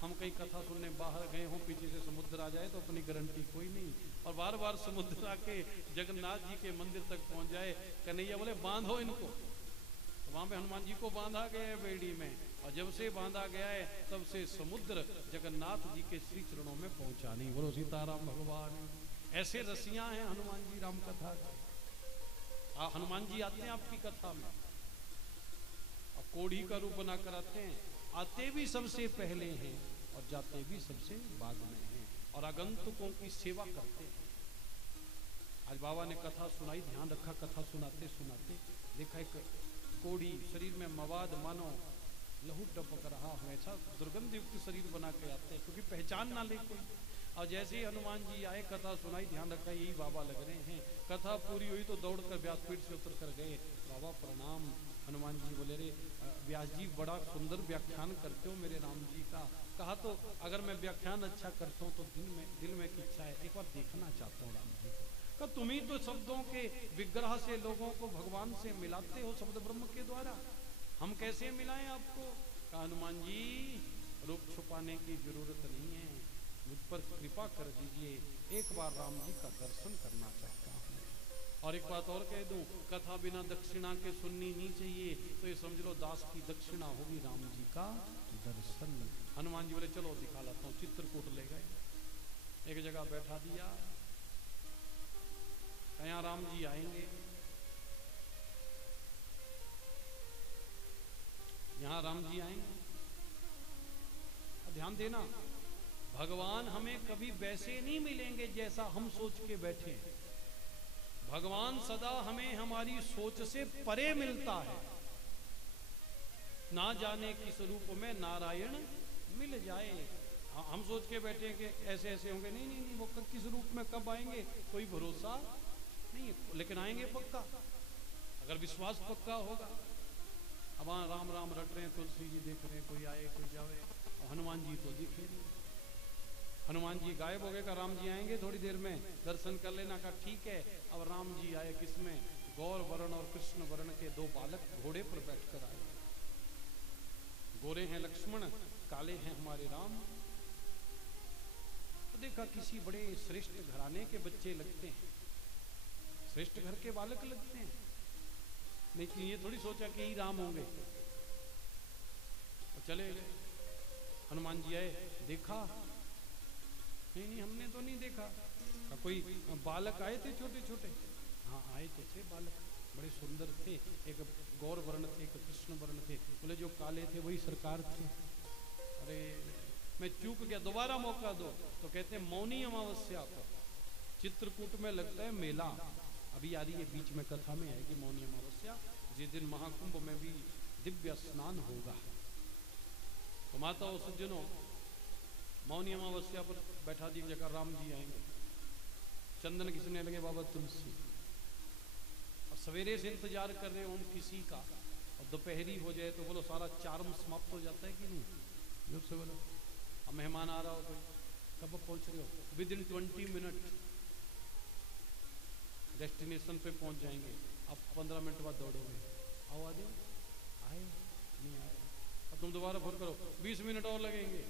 हम कहीं कथा सुनने बाहर गए हों पीछे से समुद्र आ जाए तो अपनी गारंटी कोई नहीं, और बार बार समुद्र आके जगन्नाथ जी के मंदिर तक पहुंच जाए। कन्हैया बोले बांधो इनको। तो वहां पे हनुमान जी को बांधा गया है बेड़ी में, और जब से बांधा गया है तब से समुद्र जगन्नाथ जी के श्री चरणों में पहुंचा नहीं। बोलो सीताराम भगवान। ऐसे रसिया हैं हनुमान जी राम कथा के। हनुमान जी आते हैं आपकी कथा में, और कोढ़ी का रूप बना कर आते हैं। आते भी सबसे पहले हैं और जाते भी सबसे बाद में हैं, और आगंतुकों की सेवा करते हैं। आज बाबा ने कथा सुनाई, ध्यान रखा कथा सुनाते सुनाते देखा एक कोढ़ी शरीर में मवाद मानो लहू टपक रहा हो, ऐसा दुर्गंध युक्त शरीर बना के आते हैं क्योंकि पहचान ना ले कोई। और जैसे ही हनुमान जी आए कथा सुनाई, ध्यान रखा यही बाबा लग रहे हैं। कथा पूरी हुई तो दौड़कर व्यासपीठ से उतर कर गए। बाबा प्रणाम। हनुमान जी बोले रे व्यास जी बड़ा सुंदर व्याख्यान करते हो मेरे राम जी का। कहा तो अगर मैं व्याख्यान अच्छा करता हूँ तो दिल में एक इच्छा है, एक बार देखना चाहता हूँ राम जी को। कहा तुम ही तो शब्दों के विग्रह से लोगों को भगवान से मिलाते हो शब्द ब्रह्म के द्वारा, हम कैसे मिलाएं आपको? कहा हनुमान जी रूप छुपाने की जरूरत नहीं है, मुझ पर कृपा कर दीजिए, एक बार राम जी का दर्शन करना चाहता हूँ। और एक बात और कह दूं, कथा बिना दक्षिणा के सुननी नहीं चाहिए, तो ये समझ लो दास की दक्षिणा होगी राम जी का दर्शन। हनुमान जी बोले चलो दिखा लाता हूँ। चित्रकूट ले गए, एक जगह बैठा दिया, यहाँ राम जी आएंगे, यहाँ राम जी आएंगे। ध्यान देना भगवान हमें कभी वैसे नहीं मिलेंगे जैसा हम सोच के बैठे हैं। भगवान सदा हमें हमारी सोच से परे मिलता है। ना जाने किस रूप में नारायण मिल जाए। हम सोच के बैठे हैं कि ऐसे ऐसे होंगे, नहीं नहीं नहीं, वो किस रूप में कब आएंगे कोई भरोसा नहीं है, लेकिन आएंगे पक्का अगर विश्वास पक्का होगा। अब वहां राम राम रट रहे हैं, तुलसी जी देख रहे हैं, कोई आए कोई जाए, हनुमान जी तो दिखे नहीं। हनुमान जी गायब हो गए। का राम जी आएंगे थोड़ी देर में, दर्शन कर लेना। का ठीक है। अब राम जी आए किसमें? गौर वर्ण और कृष्ण वर्ण के दो बालक घोड़े पर बैठकर आए। गोरे हैं लक्ष्मण, काले हैं हमारे राम। तो देखा किसी बड़े श्रेष्ठ घराने के बच्चे लगते हैं, श्रेष्ठ घर के बालक लगते हैं, लेकिन ये थोड़ी सोचा कि ही राम होंगे। और चले गए। हनुमान जी आए, देखा नहीं नहीं हमने तो नहीं देखा। कोई बालक आए थे छोटे छोटे? हाँ आए तो थे बालक, बड़े सुंदर थे, एक गौर वर्ण थे, एक कृष्ण वर्ण थे। बोले जो काले थे वही सरकार थे। अरे मैं चूक गया, दोबारा मौका दो। तो कहते हैं मौनी अमावस्या को चित्रकूट में लगता है मेला, अभी आ रही है बीच में कथा में आएगी मौनी अमावस्या, जिस दिन महाकुंभ में भी दिव्य स्नान होगा। तो माता और सज्जनों मौनी अमावस्या पर बैठा दी जगह राम जी आएंगे, चंदन घिसने लगे बाबा तुलसी, और सवेरे से इंतजार कर रहे हो हम किसी का, और दोपहरी हो जाए तो बोलो सारा चार्म समाप्त हो जाता है कि नहीं? जोर से बोलो। अब मेहमान आ रहा हो कोई, कब पहुंच रहे हो? विद इन 20 मिनट डेस्टिनेशन पे पहुंच जाएंगे। अब 15 मिनट बाद दौड़ोगे, आओ आ जाओ, आए नहीं आए, अब तुम दोबारा फोन करो 20 मिनट और लगेंगे,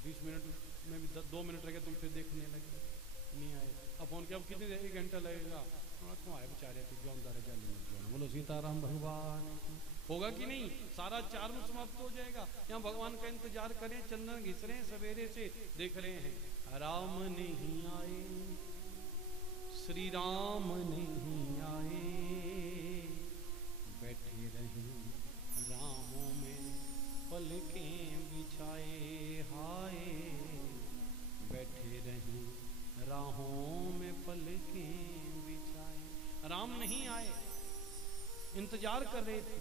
20 मिनट में भी 2 मिनट लगे, तुम फिर देखने लगे नहीं आए। अब फोन किया, अब कितनी देर? 1 घंटा लगेगा। क्यों आए बेचारे, जो अंदर है जाली में। बोलो सीताराम भगवान। होगा कि नहीं? सारा चार्म समाप्त हो जाएगा। यहाँ भगवान का इंतजार करें, चंदन घिस रहे हैं सवेरे से, देख रहे हैं राम नहीं आए, श्री राम नहीं आए, बैठे रहे राहों में पलकें बिछाए, हाय बैठे रहे राहों में पलकें बिछाए। राम नहीं आए, इंतजार कर रहे थे,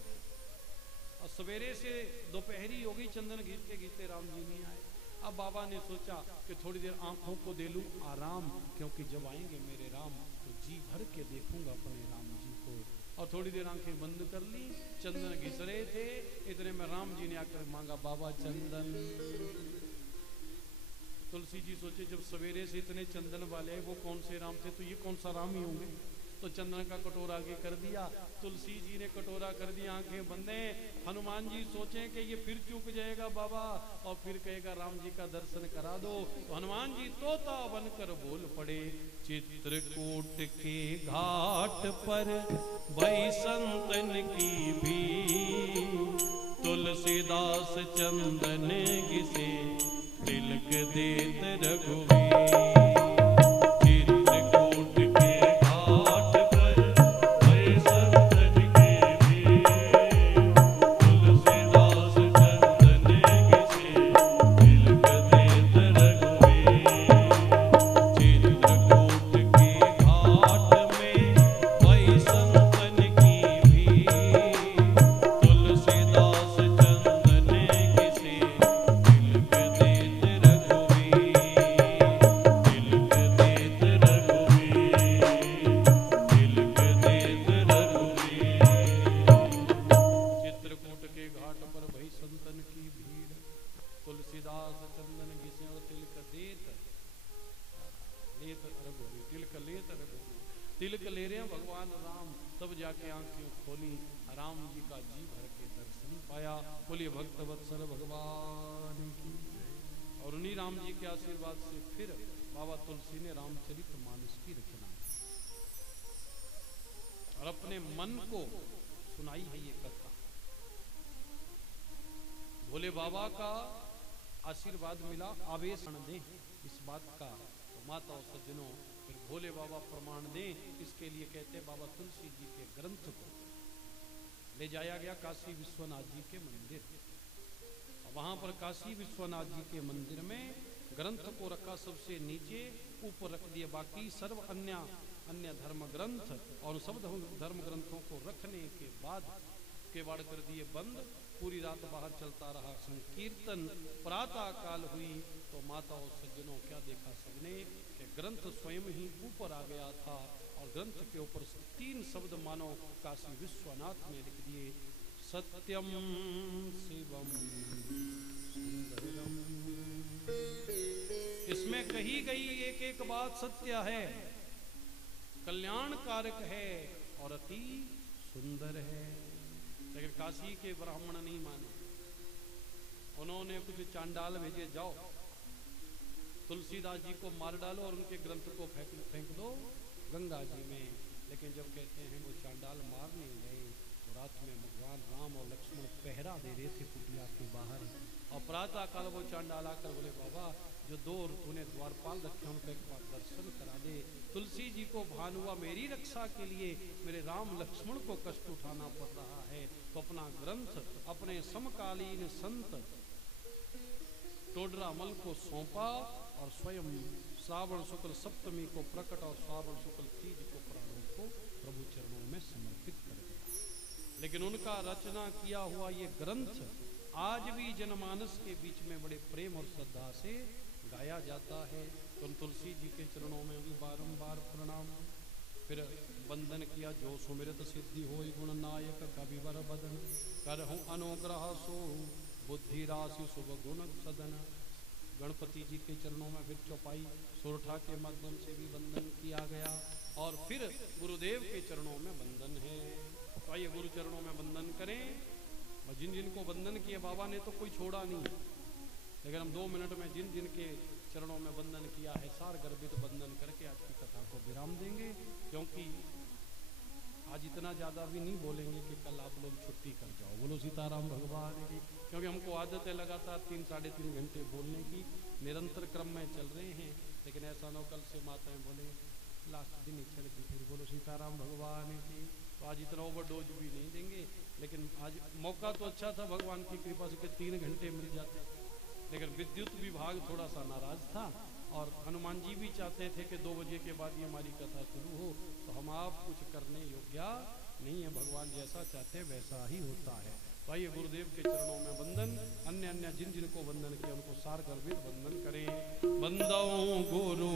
और सवेरे से दोपहरी हो गई, चंदन घिसते घिसते राम जी नहीं आए। अब बाबा ने सोचा कि थोड़ी देर आंखों को दे लूं आराम, क्योंकि जब आएंगे मेरे राम तो जी भर के देखूंगा अपने राम जी को। और थोड़ी देर आंखें बंद कर ली, चंदन घिस रहे थे, इतने में राम जी ने आकर मांगा, बाबा चंदन। तुलसी जी सोचे जब सवेरे से इतने चंदन वाले वो कौन से राम थे, तो ये कौन सा राम ही होंगे। तो चंदन का कटोरा आगे कर दिया, तुलसी जी ने कटोरा कर दिया, आंखें बंदे। हनुमान जी सोचें कि ये फिर चूक जाएगा बाबा और फिर कहेगा राम जी का दर्शन करा दो, तो हनुमान जी तोता बनकर बोल पड़े, चित्रकूट के घाट पर भई संतन की भीड़, तुलसीदास चंदन घिसे तिलक देत रघुवीर। तिलक ले रहे हैं भगवान राम, तब जाके आंखें खोली, राम जी का जी भर के दर्शन पाया। बोलिए भक्त वत्सल भगवान की। और उन्हीं राम जी के आशीर्वाद से फिर बाबा तुलसी ने रामचरित मानस की रचना और अपने मन को सुनाई है ये कथा। भोले बाबा का आशीर्वाद मिला, आवेश दे इस बात का, तो माता और सज्जनों फिर भोले बाबा प्रमाण दें, इसके लिए कहते बाबा तुलसी जी के ग्रंथ को ले जाया गया काशी विश्वनाथ जी के मंदिर। वहां पर काशी विश्वनाथ जी के मंदिर में ग्रंथ को रखा सबसे नीचे, ऊपर रख दिए बाकी सर्व अन्य धर्म ग्रंथ, और सब धर्म ग्रंथों को रखने के बाद केवाड़ कर दिए बंद। पूरी रात बाहर चलता रहा संकीर्तन। प्रातः काल हुई तो माता और सज्जनों क्या देखा सबने कि ग्रंथ स्वयं ही ऊपर आ गया था, और ग्रंथ के ऊपर 3 शब्द मानो काशी विश्वनाथ ने लिख दिए, सत्यम शिवम सुंदरम। इसमें कही गई एक एक बात सत्य है, कल्याणकारक है और अति सुंदर है। लेकिन काशी के ब्राह्मण नहीं माने, उन्होंने कुछ चांडाल भेजे, जाओ तुलसीदास जी को मार डालो और उनके ग्रंथ को फेंक दो गंगा जी में। लेकिन जब कहते हैं वो चांडाल मार नहीं गए, तो रात में भगवान राम और लक्ष्मण पहरा दे रहे थे कुटिया के बाहर, और प्रातः काल वो चांडाल आकर बोले, बाबा जो 2 तूने द्वारपाल रखे उनका एक बार दर्शन करा दे। तुलसी जी को भान हुआ मेरी रक्षा के लिए मेरे राम लक्ष्मण को कष्ट उठाना पड़ रहा है, तो अपना ग्रंथ अपने समकालीन संत टोडरामल को सौंपा, और स्वयं श्रावण शुक्ल सप्तमी को प्रकट और श्रावण शुक्ल तीज को प्राणों को प्रभु चरणों में समर्पित कर दिया। लेकिन उनका रचना किया हुआ ये ग्रंथ आज भी जनमानस के बीच में बड़े प्रेम और श्रद्धा से गाया जाता है। तो तुलसी जी के चरणों में भी बारंबार प्रणाम। फिर वंदन किया, जो सुमिरत सिद्धि होई गुण नायक कविवर बदन, करहूं अनुग्रह सो बुद्धि राशि शुभ गुण सदन। गणपति जी के चरणों में फिर चौपाई सोरठा के माध्यम से भी वंदन किया गया, और फिर गुरुदेव के चरणों में वंदन है। तो आइए गुरु चरणों में वंदन करें। और जिन जिन को वंदन किए बाबा ने तो कोई छोड़ा नहीं, लेकिन हम 2 मिनट में जिन जिन के चरणों में वंदन किया है सार गर्भित वंदन करके आज की कथा को विराम देंगे। क्योंकि आज इतना ज़्यादा भी नहीं बोलेंगे कि कल आप लोग छुट्टी कर जाओ। बोलो सीताराम भगवान की। क्योंकि हमको आदत है लगातार 3-3.5 घंटे बोलने की, निरंतर क्रम में चल रहे हैं। लेकिन ऐसा न हो कल से माताएं बोले लास्ट दिन ही चढ़ गई फिर। बोलो सीताराम भगवान की। तो आज इतना ओवरडोज भी नहीं देंगे। लेकिन आज मौका तो अच्छा था भगवान की कृपा से कि 3 घंटे मिल जाते, लेकिन विद्युत विभाग थोड़ा सा नाराज था और हनुमान जी भी चाहते थे कि 2 बजे के बाद ही हमारी कथा शुरू हो। तो हम आप कुछ करने योग्य नहीं है, भगवान जैसा चाहते वैसा ही होता है। तो आइए गुरुदेव के चरणों में वंदन, अन्य अन्य जिन जिनको वंदन किया उनको सार गर्भित वंदन करें। वंदो गुरु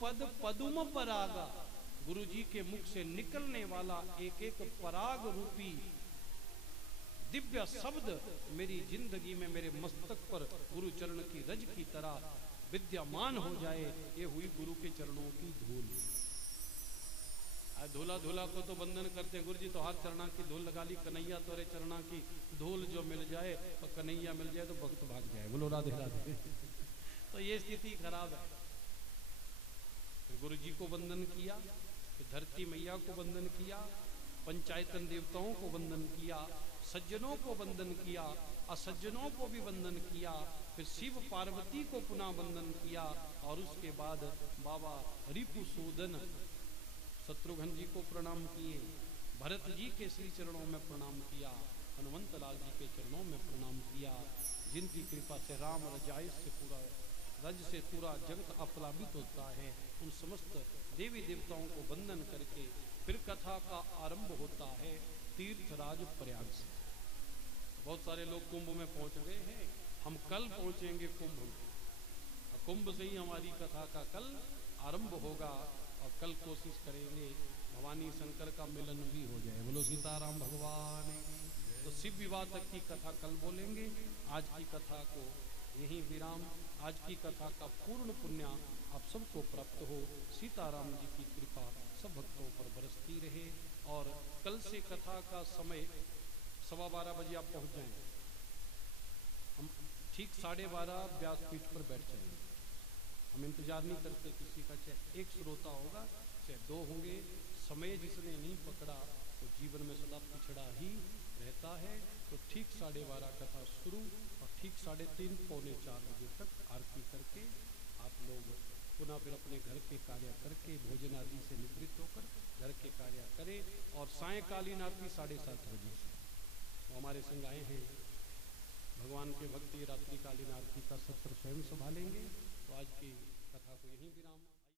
पद पदुम परागा, गुरु जी के मुख से निकलने वाला एक एक पराग रूपी दिव्य शब्द मेरी जिंदगी में मेरे मस्तक पर गुरु चरण की रज की तरह विद्यमान हो जाए, ये हुई गुरु के चरणों की धूल। धूला धूला को तो बंधन करते हैं गुरु जी, तो हाथ चरणा की धूल लगा ली, कन्हैया तोरे चरणा की धूल जो मिल जाए और कन्हैया मिल जाए तो भक्त भाग जाए। बोलो राधे राधे। तो ये स्थिति खराब है। गुरु जी को वंदन किया, फिर धरती मैया को वंदन किया, पंचायतन देवताओं को वंदन किया, सज्जनों को वंदन किया, असज्जनों को भी वंदन किया, फिर शिव पार्वती को पुनः वंदन किया और उसके बाद बाबा रिपुसूदन शत्रुघ्न जी को प्रणाम किए, भरत जी के श्री चरणों में प्रणाम किया, हनुमंत लाल जी के चरणों में प्रणाम किया, जिनकी कृपा से राम रजाई से पूरा जगत अपलावित होता है। उन समस्त देवी देवताओं को वंदन करके फिर कथा का आरंभ होता है तीर्थराज प्रयाग से। बहुत सारे लोग कुंभ में पहुंच गए हैं, हम कल पहुंचेंगे कुंभ में, कुंभ से ही हमारी कथा का कल आरंभ होगा और कल कोशिश करेंगे भवानी शंकर का मिलन भी हो जाए। बोलो सीताराम भगवान। तो शिव विवाह तक की कथा कल बोलेंगे, आज की कथा को यही विराम। आज की कथा का पूर्ण पुण्य आप सबको प्राप्त हो। सीताराम जी की कृपा सब भक्तों पर बरसती रहे। और कल से कथा का समय 12:15 बजे आप पहुंच जाएं। हम ठीक 12:30 व्यासपीठ पर बैठ जाएंगे। हम इंतजार नहीं करते किसी का, चाहे एक श्रोता होगा चाहे 2 होंगे। समय जिसने नहीं पकड़ा तो जीवन में सदा पिछड़ा ही रहता है। तो ठीक 12:30 कथा शुरू और ठीक 3:30 पौने 4 बजे तक आरती करके आप लोग पुनः फिर अपने घर के कार्य करके भोजन आदि से निवृत्त होकर घर के कार्य करें। और सायंकालीन आरती 7:30 बजे से तो हमारे संग आए हैं भगवान के भक्त, रात्रिकालीन आरती का सत्र स्वयं संभालेंगे। तो आज की कथा को यहीं विराम।